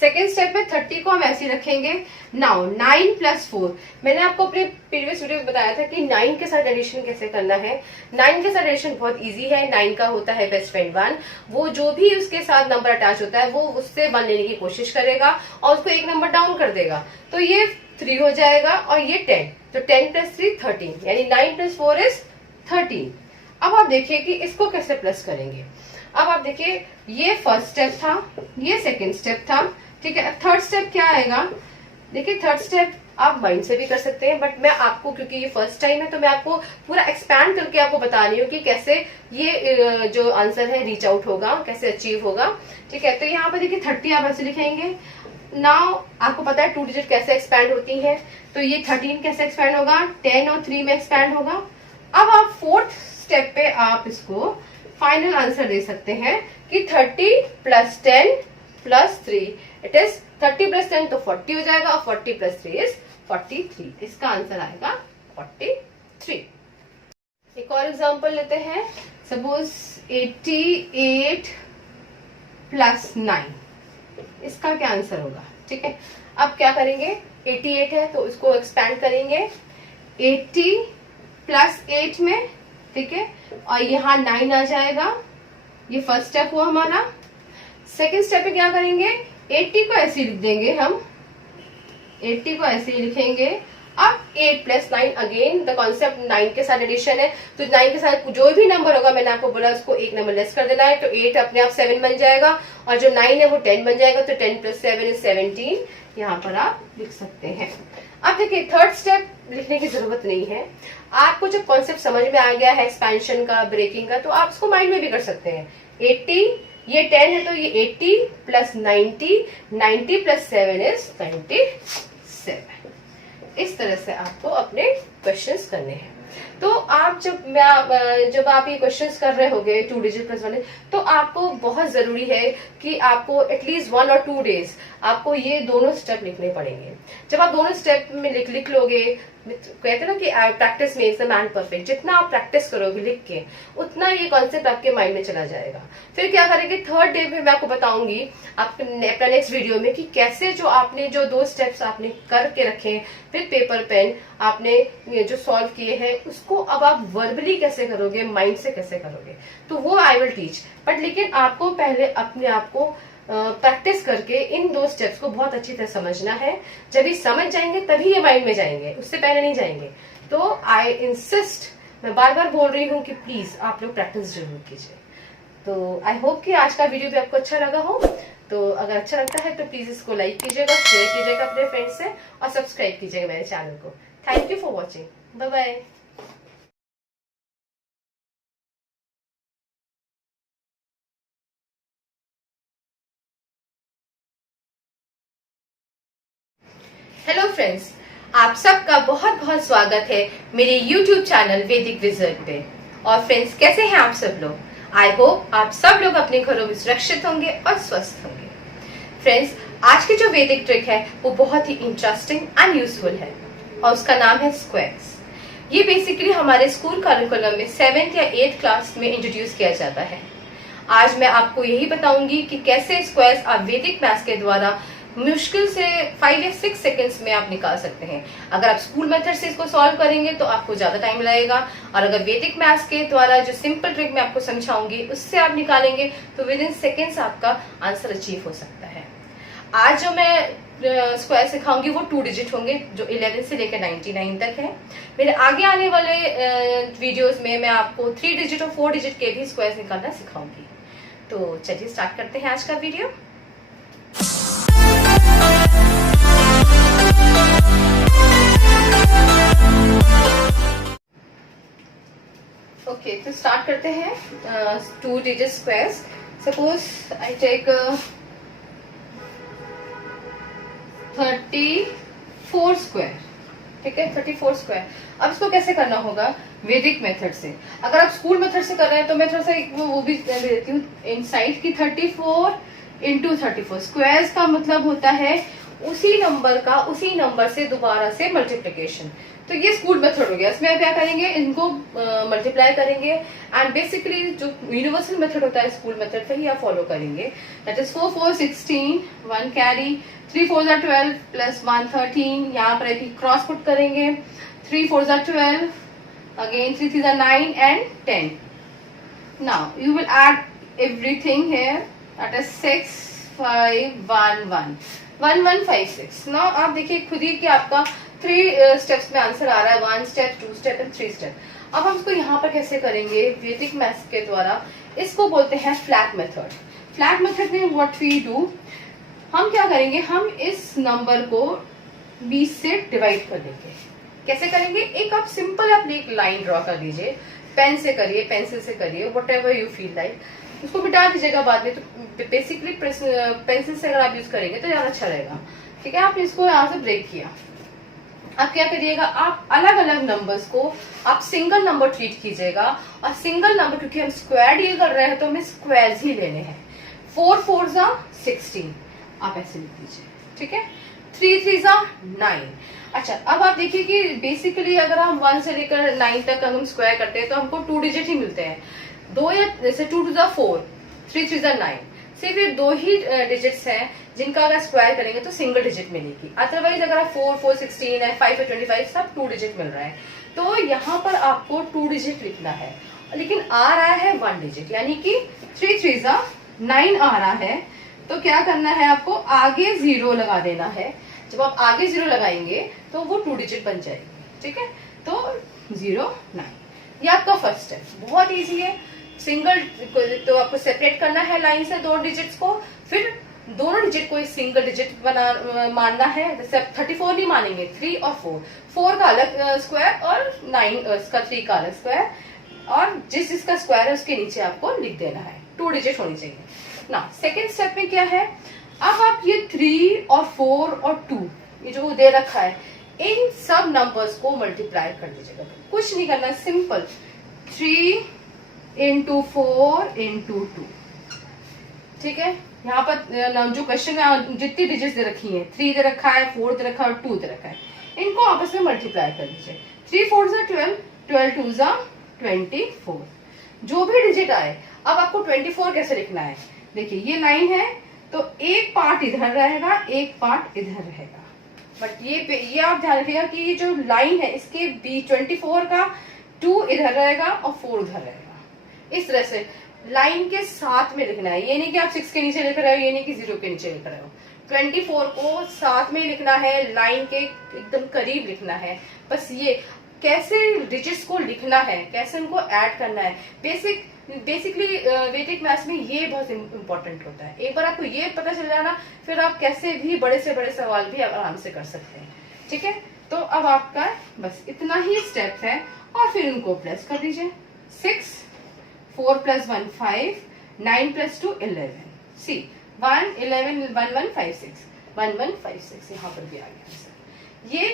सेकेंड स्टेप में 30 को हम ऐसे ही रखेंगे। नाउ 9 प्लस 4, मैंने आपको अपने प्रीवियस वीडियो में बताया था कि 9 के साथ एडिशन कैसे करना है। 9 के साथ एडिशन बहुत इजी है। 9 का होता है बेस्ट फ्रेंड 1, वो जो भी उसके साथ नंबर अटैच होता है वो उससे 1 लेने की कोशिश करेगा और उसको एक नंबर डाउन कर देगा, तो ये 3 हो जाएगा और ये 10, तो 10 प्लस 3 13, यानी 9 प्लस 4 इज 13। अब आप देखिए कि इसको कैसे प्लस करेंगे। अब आप देखिए ये फर्स्ट स्टेप था, ये सेकंड स्टेप था, ठीक है। थर्ड स्टेप क्या आएगा, देखिए थर्ड स्टेप आप माइंड से भी कर सकते हैं, बट मैं आपको क्योंकि ये फर्स्ट टाइम है तो मैं आपको पूरा एक्सपैंड करके आपको बता रही हूँ कि कैसे ये जो आंसर है रीच आउट होगा, कैसे अचीव होगा, ठीक है। तो यहाँ पर देखिए 30 आप ऐसे लिखेंगे। नाउ आपको पता है 2 डिजिट कैसे एक्सपैंड होती है, तो ये 13 कैसे एक्सपैंड होगा, 10 और 3 में एक्सपैंड होगा। अब आप फोर्थ स्टेप पे आप इसको फाइनल आंसर दे सकते हैं कि 30 plus 10 plus 3, it is 30 plus 10 तो 40 हो जाएगा और 40 प्लस 3 इज 43। इसका आंसर आएगा 43। एक और एग्जांपल लेते हैं। सपोज 88 प्लस 9, इसका क्या आंसर होगा, ठीक है। अब क्या करेंगे, 88 है तो इसको एक्सपैंड करेंगे 80 प्लस 8 में, ठीक है, और यहाँ 9 आ जाएगा। ये फर्स्ट स्टेप हुआ हमारा। सेकेंड स्टेप पे क्या करेंगे, 80 को ऐसे लिख देंगे हम, 80 को ऐसे ही लिखेंगे। अब 8 प्लस 9, अगेन द कॉन्सेप्ट 9 के साथ एडिशन है, तो 9 के साथ जो भी नंबर होगा मैंने आपको बोला उसको एक नंबर लेस कर देना है, तो 8 अपने आप 7 बन जाएगा और जो 9 है वो 10 बन जाएगा, तो 10 प्लस 7 इज 17, यहाँ पर आप लिख सकते हैं। अब देखिए थर्ड स्टेप लिखने की जरूरत नहीं है, आपको जब कॉन्सेप्ट समझ में आ गया है एक्सपेंशन का, ब्रेकिंग का, तो आप उसको माइंड में भी कर सकते हैं। 80, ये 10 है तो ये 80 प्लस 90, 90 प्लस 7 इज 97। इस तरह से आपको अपने क्वेश्चंस करने हैं। तो आप जब आप ये क्वेश्चंस कर रहे होगे 2 डिजिट प्लस वाले, तो आपको बहुत जरूरी है कि आपको एटलीस्ट 1 और 2 डेज आपको ये दोनों स्टेप लिखने पड़ेंगे। जब आप दोनों स्टेप में लिख लोगे, कहते हैं ना कि practice makes the man perfect, जितना आप प्रैक्टिस करोगे लिख के उतना ये कॉन्सेप्ट आपके माइंड में चला जाएगा। फिर क्या करेंगे, थर्ड डे में मैं आपको बताऊंगी अपना नेक्स्ट वीडियो में कि कैसे जो आपने जो 2 स्टेप्स आपने करके रखे विद पेपर पेन, आपने जो सॉल्व किए हैं उसको अब आप वर्बली कैसे करोगे, माइंड से कैसे करोगे, तो वो आई विल टीच। बट लेकिन आपको पहले अपने आप को प्रैक्टिस करके इन 2 स्टेप्स को बहुत अच्छी तरह समझना है। जब ये समझ जाएंगे तभी ये माइंड में जाएंगे, उससे पहले नहीं जाएंगे। तो आई इंसिस्ट, मैं बार बार बोल रही हूँ कि प्लीज आप लोग प्रैक्टिस जरूर कीजिए। तो आई होप कि आज का वीडियो भी आपको अच्छा लगा हो। तो अगर अच्छा लगता है तो प्लीज इसको लाइक कीजिएगा, शेयर कीजिएगा अपने फ्रेंड्स से और सब्सक्राइब कीजिएगा मेरे चैनल को। Thank you for watching, bye bye. Hello friends, आप सबका बहुत बहुत स्वागत है मेरे YouTube चैनल वैदिक विजर्ड पे। और फ्रेंड्स कैसे हैं आप सब लोग? आई होप आप सब लोग अपने घरों में सुरक्षित होंगे और स्वस्थ होंगे। फ्रेंड्स आज की जो वैदिक ट्रिक है वो बहुत ही इंटरेस्टिंग एंड यूजफुल है और उसका नाम है स्क्वायर्स। ये बेसिकली हमारे स्कूल करिकुलम में 7th या 8th क्लास में इंट्रोड्यूस किया जाता है। आज मैं आपको यही बताऊंगी कि कैसे स्क्वायर्स आप वैदिक मैथ्स के द्वारा मुश्किल से 5 या 6 सेकेंड्स में आप निकाल सकते हैं। अगर आप स्कूल मेथड से इसको सॉल्व करेंगे तो आपको ज्यादा टाइम लगेगा, और अगर वैदिक मैथ्स के द्वारा जो सिंपल ट्रिक मैं आपको समझाऊंगी उससे आप निकालेंगे तो विद इन सेकेंड्स आपका आंसर अचीव हो सकता है। आज जो मैं स्क्वायर सिखाऊंगी वो 2 डिजिट होंगे जो 11 से लेकर 99 तक है। मेरे आगे आने वाले वीडियोस में मैं आपको 3 डिजिट और 4 डिजिट के भी स्क्वायर्स निकालना सिखाऊंगी। तो चलिए स्टार्ट करते हैं आज का वीडियो। ओके, तो स्टार्ट करते हैं 2 digit squares. Suppose I take 34 square, ठीक है, 34 स्क्वायर। अब इसको कैसे करना होगा? वैदिक मेथड से। अगर आप स्कूल मेथड से कर रहे हैं तो मैं थोड़ा सा वो भी दे देती हूँ इनसाइड की 34 इंटू 34 स्क्वायर्स का मतलब होता है उसी नंबर से दोबारा से मल्टीप्लिकेशन। तो ये स्कूल मेथड हो गया। इसमें क्या करेंगे, इनको मल्टीप्लाई करेंगे एंड बेसिकली जो यूनिवर्सल मेथड होता है स्कूल मेथड पे ही आप फॉलो करेंगे। That is 4 4 16, 1 carry, 3 4 12 plus 1 13। यहाँ पर एक क्रॉस पुट करेंगे, 3 4 12, again 3 3 9 and 10। Now you will add everything here, that is 6 5 1 1 1 1 5 6। नाउ आप देखिए खुद ही कि आपका 3 स्टेप्स में आंसर आ रहा है, 1 स्टेप 2 स्टेप एंड 3 स्टेप। अब हम इसको यहाँ पर कैसे करेंगे वैदिक मैथ्स के द्वारा, इसको बोलते हैं फ्लैट मेथड। फ्लैट मेथड में व्हाट वी डू, हम क्या करेंगे, हम इस नंबर को 20 से डिवाइड कर देंगे। कैसे करेंगे, एक आप सिंपल अपनी एक लाइन ड्रॉ कर लीजिए, पेन से करिए, पेंसिल से करिए, what ever you feel like, उसको मिटा दीजिएगा बाद में। तो बेसिकली पेंसिल से अगर आप यूज करेंगे तो ज्यादा अच्छा रहेगा। ठीक है, आपने इसको यहाँ से ब्रेक किया। आप क्या करिएगा, आप अलग अलग नंबर्स को आप सिंगल नंबर ट्रीट कीजिएगा, और सिंगल नंबर क्योंकि हम स्क्वायर डील कर रहे हैं तो हमें स्क्वायर्स ही लेने हैं। 4 4 16 आप ऐसे लिख दीजिए। ठीक है, 3 3 9। अच्छा, अब आप देखिए कि बेसिकली अगर हम 1 से लेकर 9 तक हम स्क्वायर करते हैं तो हमको 2 डिजिट ही मिलते हैं। 2 या जैसे 2 2 4, 3 3 9, सिर्फ ये 2 ही डिजिट्स हैं जिनका अगर स्क्वायर करेंगे तो सिंगल डिजिट मिलेगी। अदरवाइज अगर आप 4 4 16 है, 5 25 सब 2 डिजिट मिल रहा है। तो यहाँ पर आपको 2 डिजिट लिखना है, लेकिन आ रहा है 1 डिजिट, यानी कि 3 3 9 आ रहा है। तो क्या करना है, आपको आगे 0 लगा देना है। जब आप आगे 0 लगाएंगे तो वो 2 डिजिट बन जाएगी। ठीक है, तो 0 9, ये आपका फर्स्ट स्टेप। बहुत इजी है। सिंगल तो आपको सेपरेट करना है लाइन से 2 डिजिट्स को, फिर दोनों डिजिट को सिंगल डिजिट बना मानना है। जैसे 34 नहीं मानेंगे, 3 और 4 का अलग स्क्वायर और 9 का 3 का अलग स्क्वायर, और जिसका स्क्वायर है उसके नीचे आपको लिख देना है। 2 डिजिट होनी चाहिए ना। सेकेंड स्टेप में क्या है, अब आप ये 3 और 4 और 2 ये जो दे रखा है, इन सब नंबर्स को मल्टीप्लाई कर दीजिएगा। कुछ नहीं करना, सिंपल 3 into 4 into 2। ठीक है, यहाँ पर जो क्वेश्चन में जितनी डिजिट्स दे रखी हैं, 3 दे रखा है, 4 दे रखा है और 2 दे रखा है, इनको आपस में मल्टीप्लाई कर दीजिए। 3 4 12, 12 2 24। जो भी डिजिट आए, अब आपको 24 कैसे लिखना है, देखिए ये लाइन है तो एक पार्ट इधर रहेगा, एक पार्ट इधर रहेगा। बट ये आप ध्यान रखिएगा कि ये जो लाइन है इसके बीच 24 का 2 इधर रहेगा और 4 उधर रहेगा। इस तरह से लाइन के साथ में लिखना है। ये नहीं कि आप 6 के नीचे लिख रहे हो, ये नहीं कि 0 के नीचे लिख रहे हो। 24 को साथ में लिखना है, लाइन के एकदम करीब लिखना है। बस ये कैसे डिजिट्स को लिखना है, कैसे उनको ऐड करना है, बेसिकली वैदिक मैथ्स में ये बहुत इंपॉर्टेंट होता है। एक बार आपको ये पता चल जाना, फिर आप कैसे भी बड़े से बड़े सवाल भी आराम से कर सकते हैं। ठीक है, तो अब आपका बस इतना ही स्टेप है, और फिर उनको प्लस कर दीजिए। 6 4 + 1 5, 9 + 2 11। सी 1 11 1 1 5 6 1 1 5 6 यहाँ पर भी आ गया।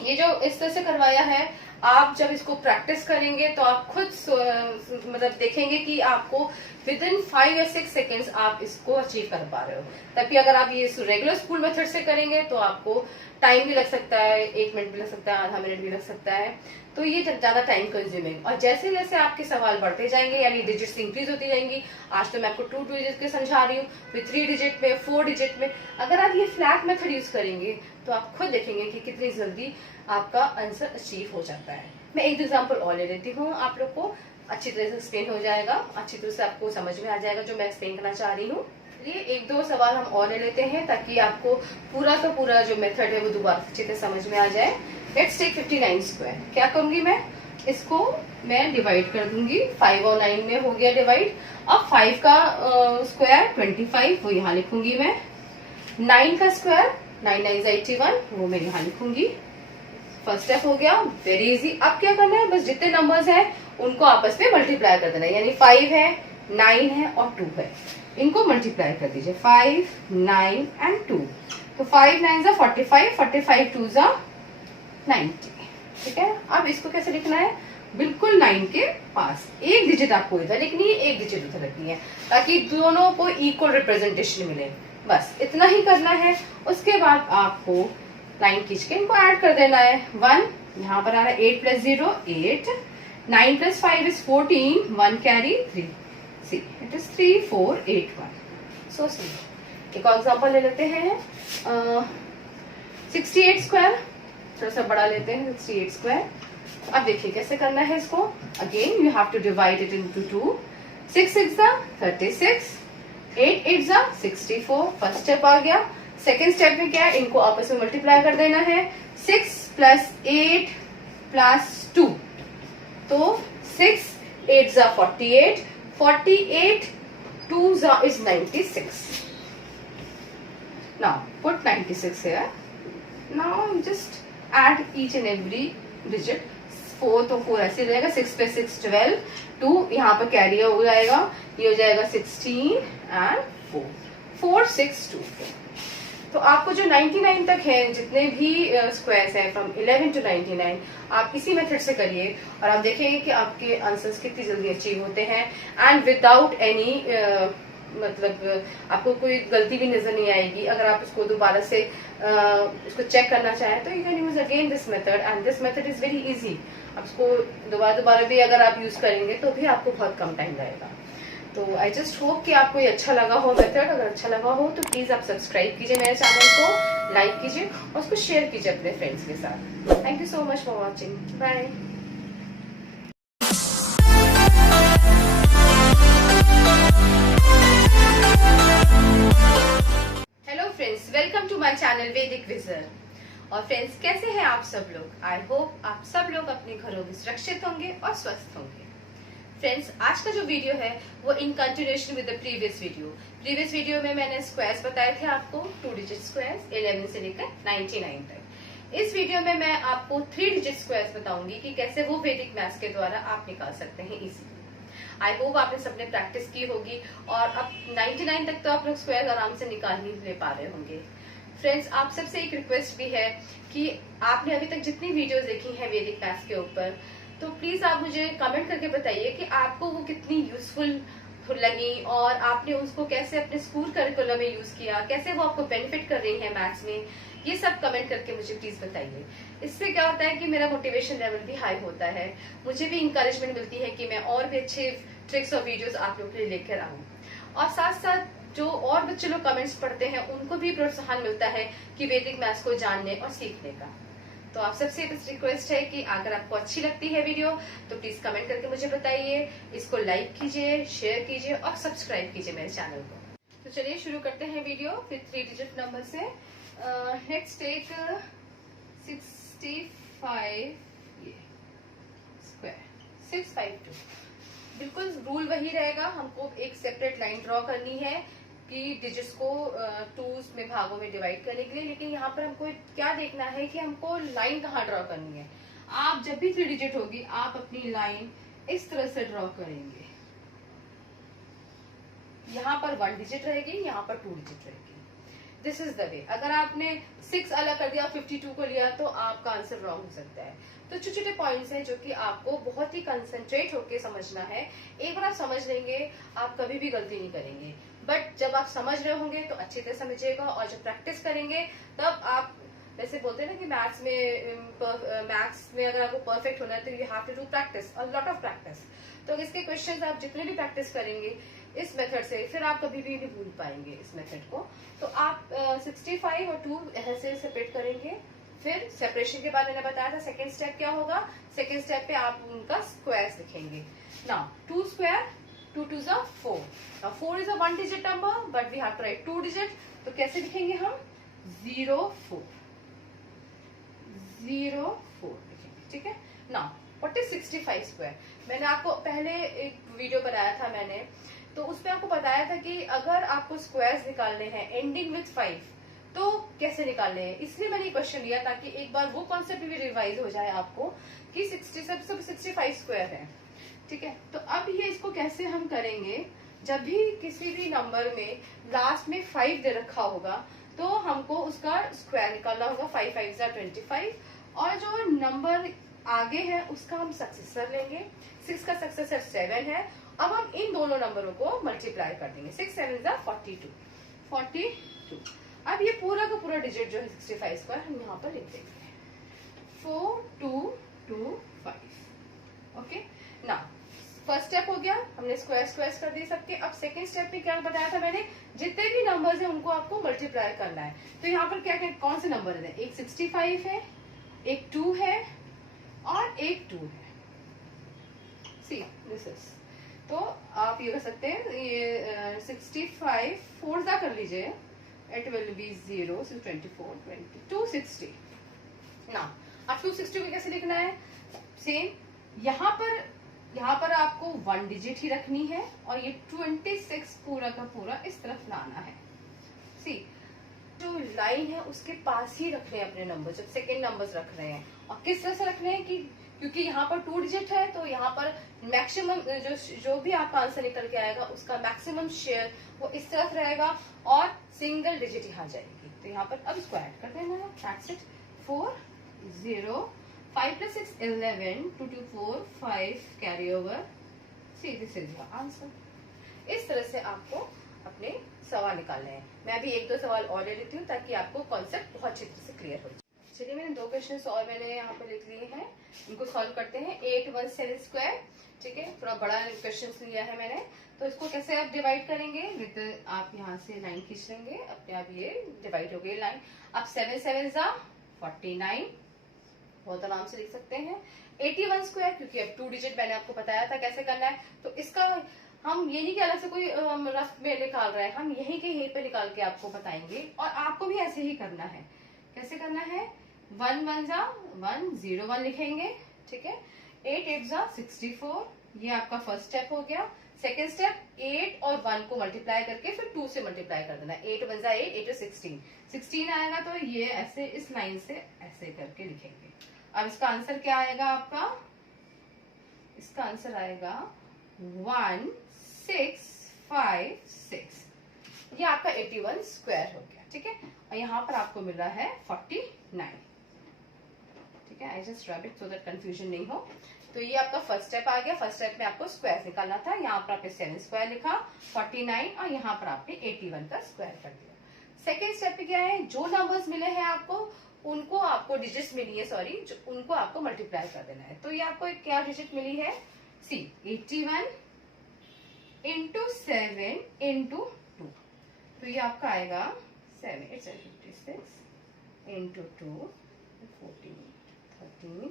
ये जो इस तरह से करवाया है, आप जब इसको प्रैक्टिस करेंगे तो आप खुद मतलब देखेंगे कि आपको विदिन 5 या 6 सेकेंड्स आप इसको अचीव कर पा रहे हो। तभी अगर आप ये रेगुलर स्कूल मेथड से करेंगे तो आपको टाइम भी लग सकता है, 1 मिनट भी लग सकता है, आधा मिनट भी लग सकता है, तो ये ज्यादा टाइम कंज्यूमिंग। और जैसे जैसे आपके सवाल बढ़ते जाएंगे, यानी डिजिट्स इंक्रीज होती जाएंगी। आज तो मैं आपको 2 डिजिट के समझा रही हूँ, फिर 3 डिजिट में, 4 डिजिट में। अगर आप ये फ्लैट मेथड यूज करेंगे तो आप खुद देखेंगे कि कितनी जल्दी आपका आंसर अचीव हो जाता है। मैं एक एग्जाम्पल और ले लेती हूँ, आप लोग को अच्छी तरह से एक्सप्लेन हो जाएगा, अच्छी तरह से आपको समझ में आ जाएगा जो मैं एक्सप्लेन करना चाह रही हूँ। ये 1-2 सवाल हम और ले लेते हैं ताकि आपको पूरा का पूरा जो मेथड है वो दोबारा अच्छे से समझ में आ जाए। Let's take 59 square. क्या करूंगी मैं, इसको मैं डिवाइड कर दूंगी। 5 और 9 में हो गया डिवाइड। अब 5 का स्क्वायर 25, वो यहाँ लिखूंगी मैं। 9 का स्क्वायर 9 9 81, वो मैं यहाँ लिखूंगी। फर्स्ट स्टेप हो गया, वेरी इजी। अब क्या करना है, बस जितने नंबर्स हैं उनको आपस में मल्टीप्लाई कर देना है। यानी 5 है, 9 है और 2 है, इनको मल्टीप्लाई कर दीजिए। 5 9 एंड 2, तो 5 9 = 45, 45 2 = 90। ठीक है, अब इसको कैसे लिखना है, बिल्कुल 9 के पास एक डिजिट आपको इधर लिखनी है, एक डिजिट उधर रखनी है, ताकि दोनों को इक्वल रिप्रेजेंटेशन मिले। बस इतना ही करना है। उसके बाद आपको लाइन खींच के इनको ऐड कर देना है। 1 यहाँ पर आ रहा है 8 plus 0 8, 9 plus 5 is 14, 1 carry 3, see it is 3 4 8 1। So simple. एक और एग्जाम्पल ले लेते हैं 68 स्क्वायर, थोड़ा सा बड़ा लेते हैं 68 स्क्वायर। अब देखिए कैसे करना है इसको। Again you have to divide it into 2, 6 6 जा 36, 8 8 जा 64। फर्स्ट स्टेप आ गया। सेकेंड स्टेप में क्या है, इनको आपस में मल्टीप्लाई कर देना है। 6 प्लस 8 प्लस 2, तो 6 8 जा 48, 48 2 जा is 96। Now put 96 here. Now just add each and every digit। 4 तो 4 ऐसे रहेगा, 6 पे 6 12, 2 यहाँ पर कैरी हो जाएगा, ये हो जाएगा 16 एंड 4 4 6 2 4। तो आपको जो 99 तक है जितने भी स्क्वायर्स हैं फ्रॉम 11 टू 99, आप इसी मेथड से करिए और आप देखेंगे कि आपके आंसर्स कितनी जल्दी अचीव होते हैं एंड विदाउट एनी मतलब आपको कोई गलती भी नजर नहीं आएगी। अगर आप उसको दोबारा से उसको चेक करना चाहें तो you can use again this method and this method is very easy. आप उसको दोबारा भी अगर आप यूज करेंगे तो भी आपको बहुत कम टाइम लगेगा। तो आई जस्ट होप कि आपको ये अच्छा लगा हो मेथड। अगर अच्छा लगा हो तो प्लीज आप सब्सक्राइब कीजिए मेरे चैनल को, लाइक कीजिए और उसको शेयर कीजिए अपने फ्रेंड्स के साथ। Thank you so much for watching. Bye. Welcome to my channel Vedic Wizard. और फ्रेंड्स कैसे हैं आप सब लोग। आई होप आप सब लोग अपने घरों में सुरक्षित होंगे और स्वस्थ होंगे। फ्रेंड्स आज का जो वीडियो है वो in continuation with the previous video में मैंने स्क्वायर्स बताए थे आपको, 2 डिजिट स्क्वायर्स 11 से लेकर 99 तक। इस वीडियो में मैं आपको 3 डिजिट स्क्वायर्स बताऊंगी कि कैसे वो वैदिक मैथ्स के द्वारा आप निकाल सकते हैं इजीली। आई होप आपने सबने प्रैक्टिस की होगी और अब 99 तक तो आप लोग स्क्वायर आराम से निकाल ही ले पा रहे होंगे। फ्रेंड्स आप सबसे एक रिक्वेस्ट भी है कि आपने अभी तक जितनी वीडियोस देखी हैं वैदिक मैथ्स के ऊपर, तो प्लीज आप मुझे कमेंट करके बताइए कि आपको वो कितनी यूजफुल लगी और आपने उसको कैसे अपने स्कूल करिकुलम में यूज किया, कैसे वो आपको बेनिफिट कर रही है मैथ्स में। ये सब कमेंट करके मुझे प्लीज बताइए। इससे क्या होता है कि मेरा मोटिवेशन लेवल भी हाई होता है, मुझे भी इंकरेजमेंट मिलती है कि मैं और भी अच्छे ट्रिक्स और वीडियोस आप लोगों के लिए लेकर आऊं। और साथ साथ जो और बच्चे लोग कमेंट्स पढ़ते हैं उनको भी प्रोत्साहन मिलता है कि वैदिक मैथ्स को जानने और सीखने का। तो आप सबसे बस रिक्वेस्ट है कि अगर आपको अच्छी लगती है वीडियो तो प्लीज कमेंट करके मुझे बताइए, इसको लाइक कीजिए, शेयर कीजिए और सब्सक्राइब कीजिए मेरे चैनल को। तो चलिए शुरू करते हैं वीडियो फिर 3 डिजिट नंबर से। Let's take 65 square 652। बिल्कुल रूल वही रहेगा, हमको एक सेपरेट लाइन ड्रॉ करनी है कि डिजिट्स को 2 में भागों में डिवाइड करने के लिए। लेकिन यहाँ पर हमको क्या देखना है कि हमको लाइन कहाँ ड्रॉ करनी है। आप जब भी 3 डिजिट होगी आप अपनी लाइन इस तरह से ड्रॉ करेंगे। यहाँ पर 1 डिजिट रहेगी, यहाँ पर 2 डिजिट रहेगी। This is the way. अगर आपने 6 अलग कर दिया 52 को लिया तो आपका आंसर रॉन्ग हो सकता है। तो छोटे छोटे पॉइंट्स हैं जो कि आपको बहुत ही कंसंट्रेट होकर समझना है। एक बार आप समझ लेंगे आप कभी भी गलती नहीं करेंगे, बट जब आप समझ रहे होंगे तो अच्छी तरह समझिएगा और जब प्रैक्टिस करेंगे तब आप, वैसे बोलते हैं ना कि मैथ्स में अगर आपको परफेक्ट होना है तो you have to do practice, a lot of practice. तो इसके क्वेश्चंस आप जितने भी प्रैक्टिस करेंगे इस मेथड से फिर आप कभी भी नहीं भूल पाएंगे इस मेथड को। तो आप 65 और 2 ऐसे सेपरेट करेंगे। फिर सेपरेशन के बाद मैंने बताया था सेकेंड स्टेप क्या होगा। सेकेंड स्टेप पे आप उनका स्क्वायर्स लिखेंगे। Now 2 square 2 2 is 4। Now 4 is a 1 digit number but we have to write 2 digit। तो कैसे लिखेंगे हम 0 4 0 4 लिखेंगे, ठीक है। Now what is 65 square. मैंने आपको पहले एक वीडियो बनाया था मैंने, तो उसमें आपको बताया था कि अगर आपको स्क्वायर्स निकालने हैं एंडिंग विथ 5 तो कैसे निकालने हैं। इसलिए मैंने क्वेश्चन लिया ताकि एक बार वो कॉन्सेप्ट भी रिवाइज हो जाए आपको कि 65 स्क्वायर है, ठीक है। तो अब ये इसको कैसे हम करेंगे, जब भी किसी भी नंबर में लास्ट में 5 दे रखा होगा तो हमको उसका स्क्वायर निकालना होगा। 5 5 is 25 और जो नंबर आगे है उसका हम सक्सेसर लेंगे। 6 का सक्सेसर 7 है। अब हम इन दोनों नंबरों को मल्टीप्लाई कर देंगे। 6 7 is 42। अब ये पूरा का पूरा डिजिट जो है 65 स्क्वायर हम यहाँ पर लिख देंगे। 4225। ओके, ना फर्स्ट स्टेप हो गया, हमने स्क्वायर कर दिए सबके। अब सेकंड स्टेप में क्या बताया था मैंने, जितने भी नंबर्स हैं उनको आपको मल्टीप्लाई करना है। तो यहाँ पर क्या क्या कौन से नंबर है, एक 65 है, एक 2 है और एक 2 है। सी दिस इज, तो आप ये कर सकते हैं, ये 65 4 कर लीजिए, इट विल बी 0 24 20 260। ना अब 260 को कैसे लिखना है, सेम यहाँ पर आपको 1 डिजिट ही रखनी है और ये 26 पूरा का पूरा इस तरफ लाना है। सी जो लाइन है उसके पास ही रखने हैं अपने नंबर, जब सेकेंड नंबर्स रख रहे हैं। और किस तरह से रखने हैं कि क्योंकि यहाँ पर 2 डिजिट है तो यहाँ पर मैक्सिमम जो भी आपका आंसर निकल के आएगा उसका मैक्सिमम शेयर वो इस तरफ रहेगा और सिंगल डिजिट यहाँ जाएगी। तो यहाँ पर अब इसको ऐड कर देना है, that's it. 4 0 5 + 6 11 2 2 4 5 carry over, C this is your answer. इस तरह से आपको अपने सवाल निकालने हैं। मैं भी 1-2 सवाल और ले लेती हूँ ताकि आपको कॉन्सेप्ट बहुत अच्छी तरह से क्लियर हो जाए। चलिए, मैंने 2 क्वेश्चंस और मैंने यहाँ पे लिख लिए हैं, इनको सॉल्व करते हैं। 8 1 7 स्क्वायर, ठीक है, थोड़ा बड़ा क्वेश्चन लिया है मैंने। तो इसको कैसे आप डिवाइड करेंगे, विद आप यहाँ से लाइन खींच लेंगे, अपने आप ये डिवाइड हो गई लाइन। अब 7 7 = 49, बहुत आराम से लिख सकते हैं। 81 स्क्वायर, क्योंकि अब 2 डिजिट मैंने आपको बताया था कैसे करना है, तो इसका हम ये नहीं कि अलग से कोई रफ में निकाल रहा है, हम यहीं के यहीं पे निकाल के आपको बताएंगे और आपको भी ऐसे ही करना है। कैसे करना है, 1 1 = 1 0 1 लिखेंगे, ठीक है। 8 8 = 64, ये आपका फर्स्ट स्टेप हो गया। सेकेंड स्टेप 8 और 1 को मल्टीप्लाई करके फिर 2 से मल्टीप्लाई कर देना। 8 1 = 8, 8 16 16 आएगा, तो ये ऐसे इस लाइन से ऐसे करके लिखेंगे। अब इसका आंसर क्या आएगा आपका, इसका आंसर आएगा 1656, ये आपका 81 स्क्वायर हो गया, ठीक है। और यहाँ पर आपको मिल रहा है 49, ठीक है। I just rub it so that confusion नहीं हो। तो ये आपका फर्स्ट स्टेप आ गया। फर्स्ट स्टेप में आपको स्क्वायर निकालना था, यहाँ पर आपने 7 स्क्वायर लिखा, 49, और यहाँ पर आपने 81 का स्क्वायर कर दिया। सेकेंड स्टेप पे क्या है, जो नंबर्स मिले हैं उनको आपको डिजिट्स मिली है, सॉरी, उनको आपको मल्टीप्लाई कर देना है। तो ये आपको एक क्या डिजिट मिली है, सी 81 × 7 × 2, तो ये आपका आएगा 7 8 56 × 2 14 13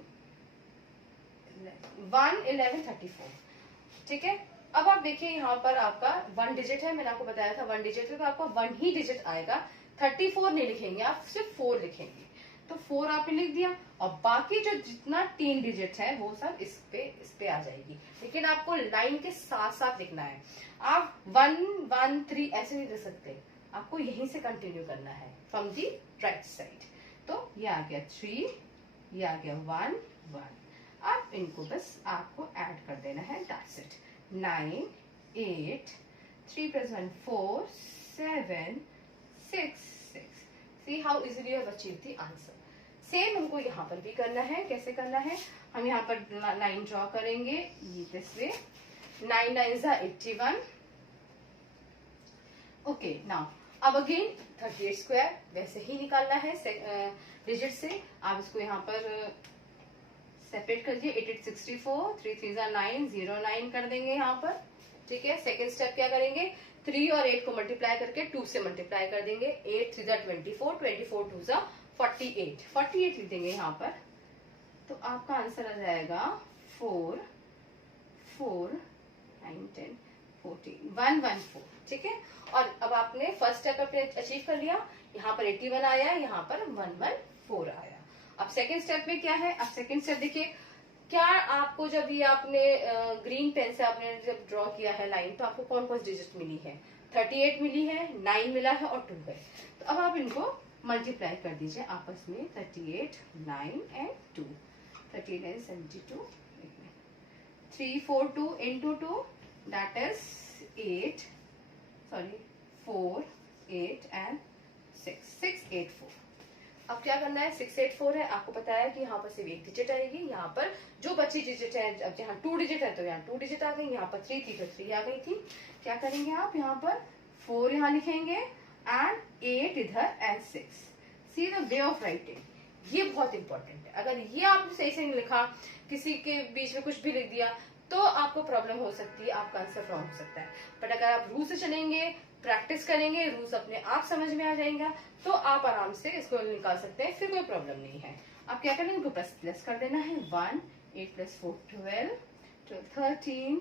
1 11 34, ठीक है। अब आप देखिए यहाँ पर आपका 1 डिजिट है, मैंने आपको बताया था 1 डिजिट है, तो आपका 1 ही डिजिट आएगा। 34 नहीं लिखेंगे आप, सिर्फ 4 लिखेंगे। तो 4 आपने लिख दिया और बाकी जो जितना 3 डिजिट है वो सब इस पे आ जाएगी। लेकिन आपको लाइन के साथ साथ लिखना है। आप 1 1 3 ऐसे नहीं लिख सकते, आपको यहीं से कंटिन्यू करना है फ्रॉम दी राइट साइड। तो ये आ गया 3, ये आ गया 1 1। अब इनको बस आपको ऐड कर देना है, that's it. 9 8 3 + 1 4 7 6 6। See how easily you have achieved the answer. Same हमको यहाँ पर भी करना है। कैसे करना है, हम यहाँ पर लाइन ड्रॉ करेंगे, ये दिस वे। 9 9 = 81। ओके, नाउ अब अगेन 38 स्क्वायर वैसे ही निकालना है डिजिट से। आप इसको यहाँ पर सेपरेट कर दिए। 8 8 64, 3 3 = 9 0 9 कर देंगे यहाँ पर, ठीक है। सेकेंड स्टेप क्या करेंगे, 3 और 8 को मल्टीप्लाई करके 2 से मल्टीप्लाई कर देंगे। 8 3 = 24, 24 2 = 48, 48 लिख देंगे यहाँ पर। तो आपका आंसर आ जाएगा 4 4 9 10 14 114, ठीक है। और अब आपने फर्स्ट स्टेप अपने अचीव कर लिया, यहाँ पर 81 आया, यहाँ पर 114 आया। अब सेकेंड स्टेप में क्या है, अब सेकेंड स्टेप देखिए, क्या आपको जब ये आपने ग्रीन पेन से आपने जब ड्रॉ किया है लाइन, तो आपको कौन कौन सी डिजिट मिली है, 38 मिली है, 9 मिला है और 2 है। तो अब आप इनको मल्टीप्लाई कर दीजिए आपस में, 38 9 and 2, 38 9 72, 3 4 2 × 2, that is 8, sorry 4 8 and 6 684। अब क्या करना है, 684 है, आपको पता है कि यहाँ पर सिर्फ 1 डिजिट आएगी। यहाँ पर जो बची डिजिट है, अब यहाँ 2 डिजिट है तो यहाँ 2 डिजिट आ गई, यहाँ पर 3 थी तो 3 आ गई थी। क्या करेंगे आप, यहाँ पर 4 यहाँ लिखेंगे एंड 8 इधर and 6। See the way of writing, ये बहुत इंपॉर्टेंट है। अगर ये आपने सही से नहीं लिखा, किसी के बीच में कुछ भी लिख दिया, तो आपको प्रॉब्लम हो सकती है, आपका आंसर रॉन्ग हो सकता है। बट अगर आप रूल से चलेंगे, प्रैक्टिस करेंगे, रूल्स अपने आप समझ में आ जाएंगे, तो आप आराम से इसको निकाल सकते हैं, फिर कोई प्रॉब्लम नहीं है। आप क्या करेंगे, इनको प्लस कर देना है। 1 8 + 4 12 12 13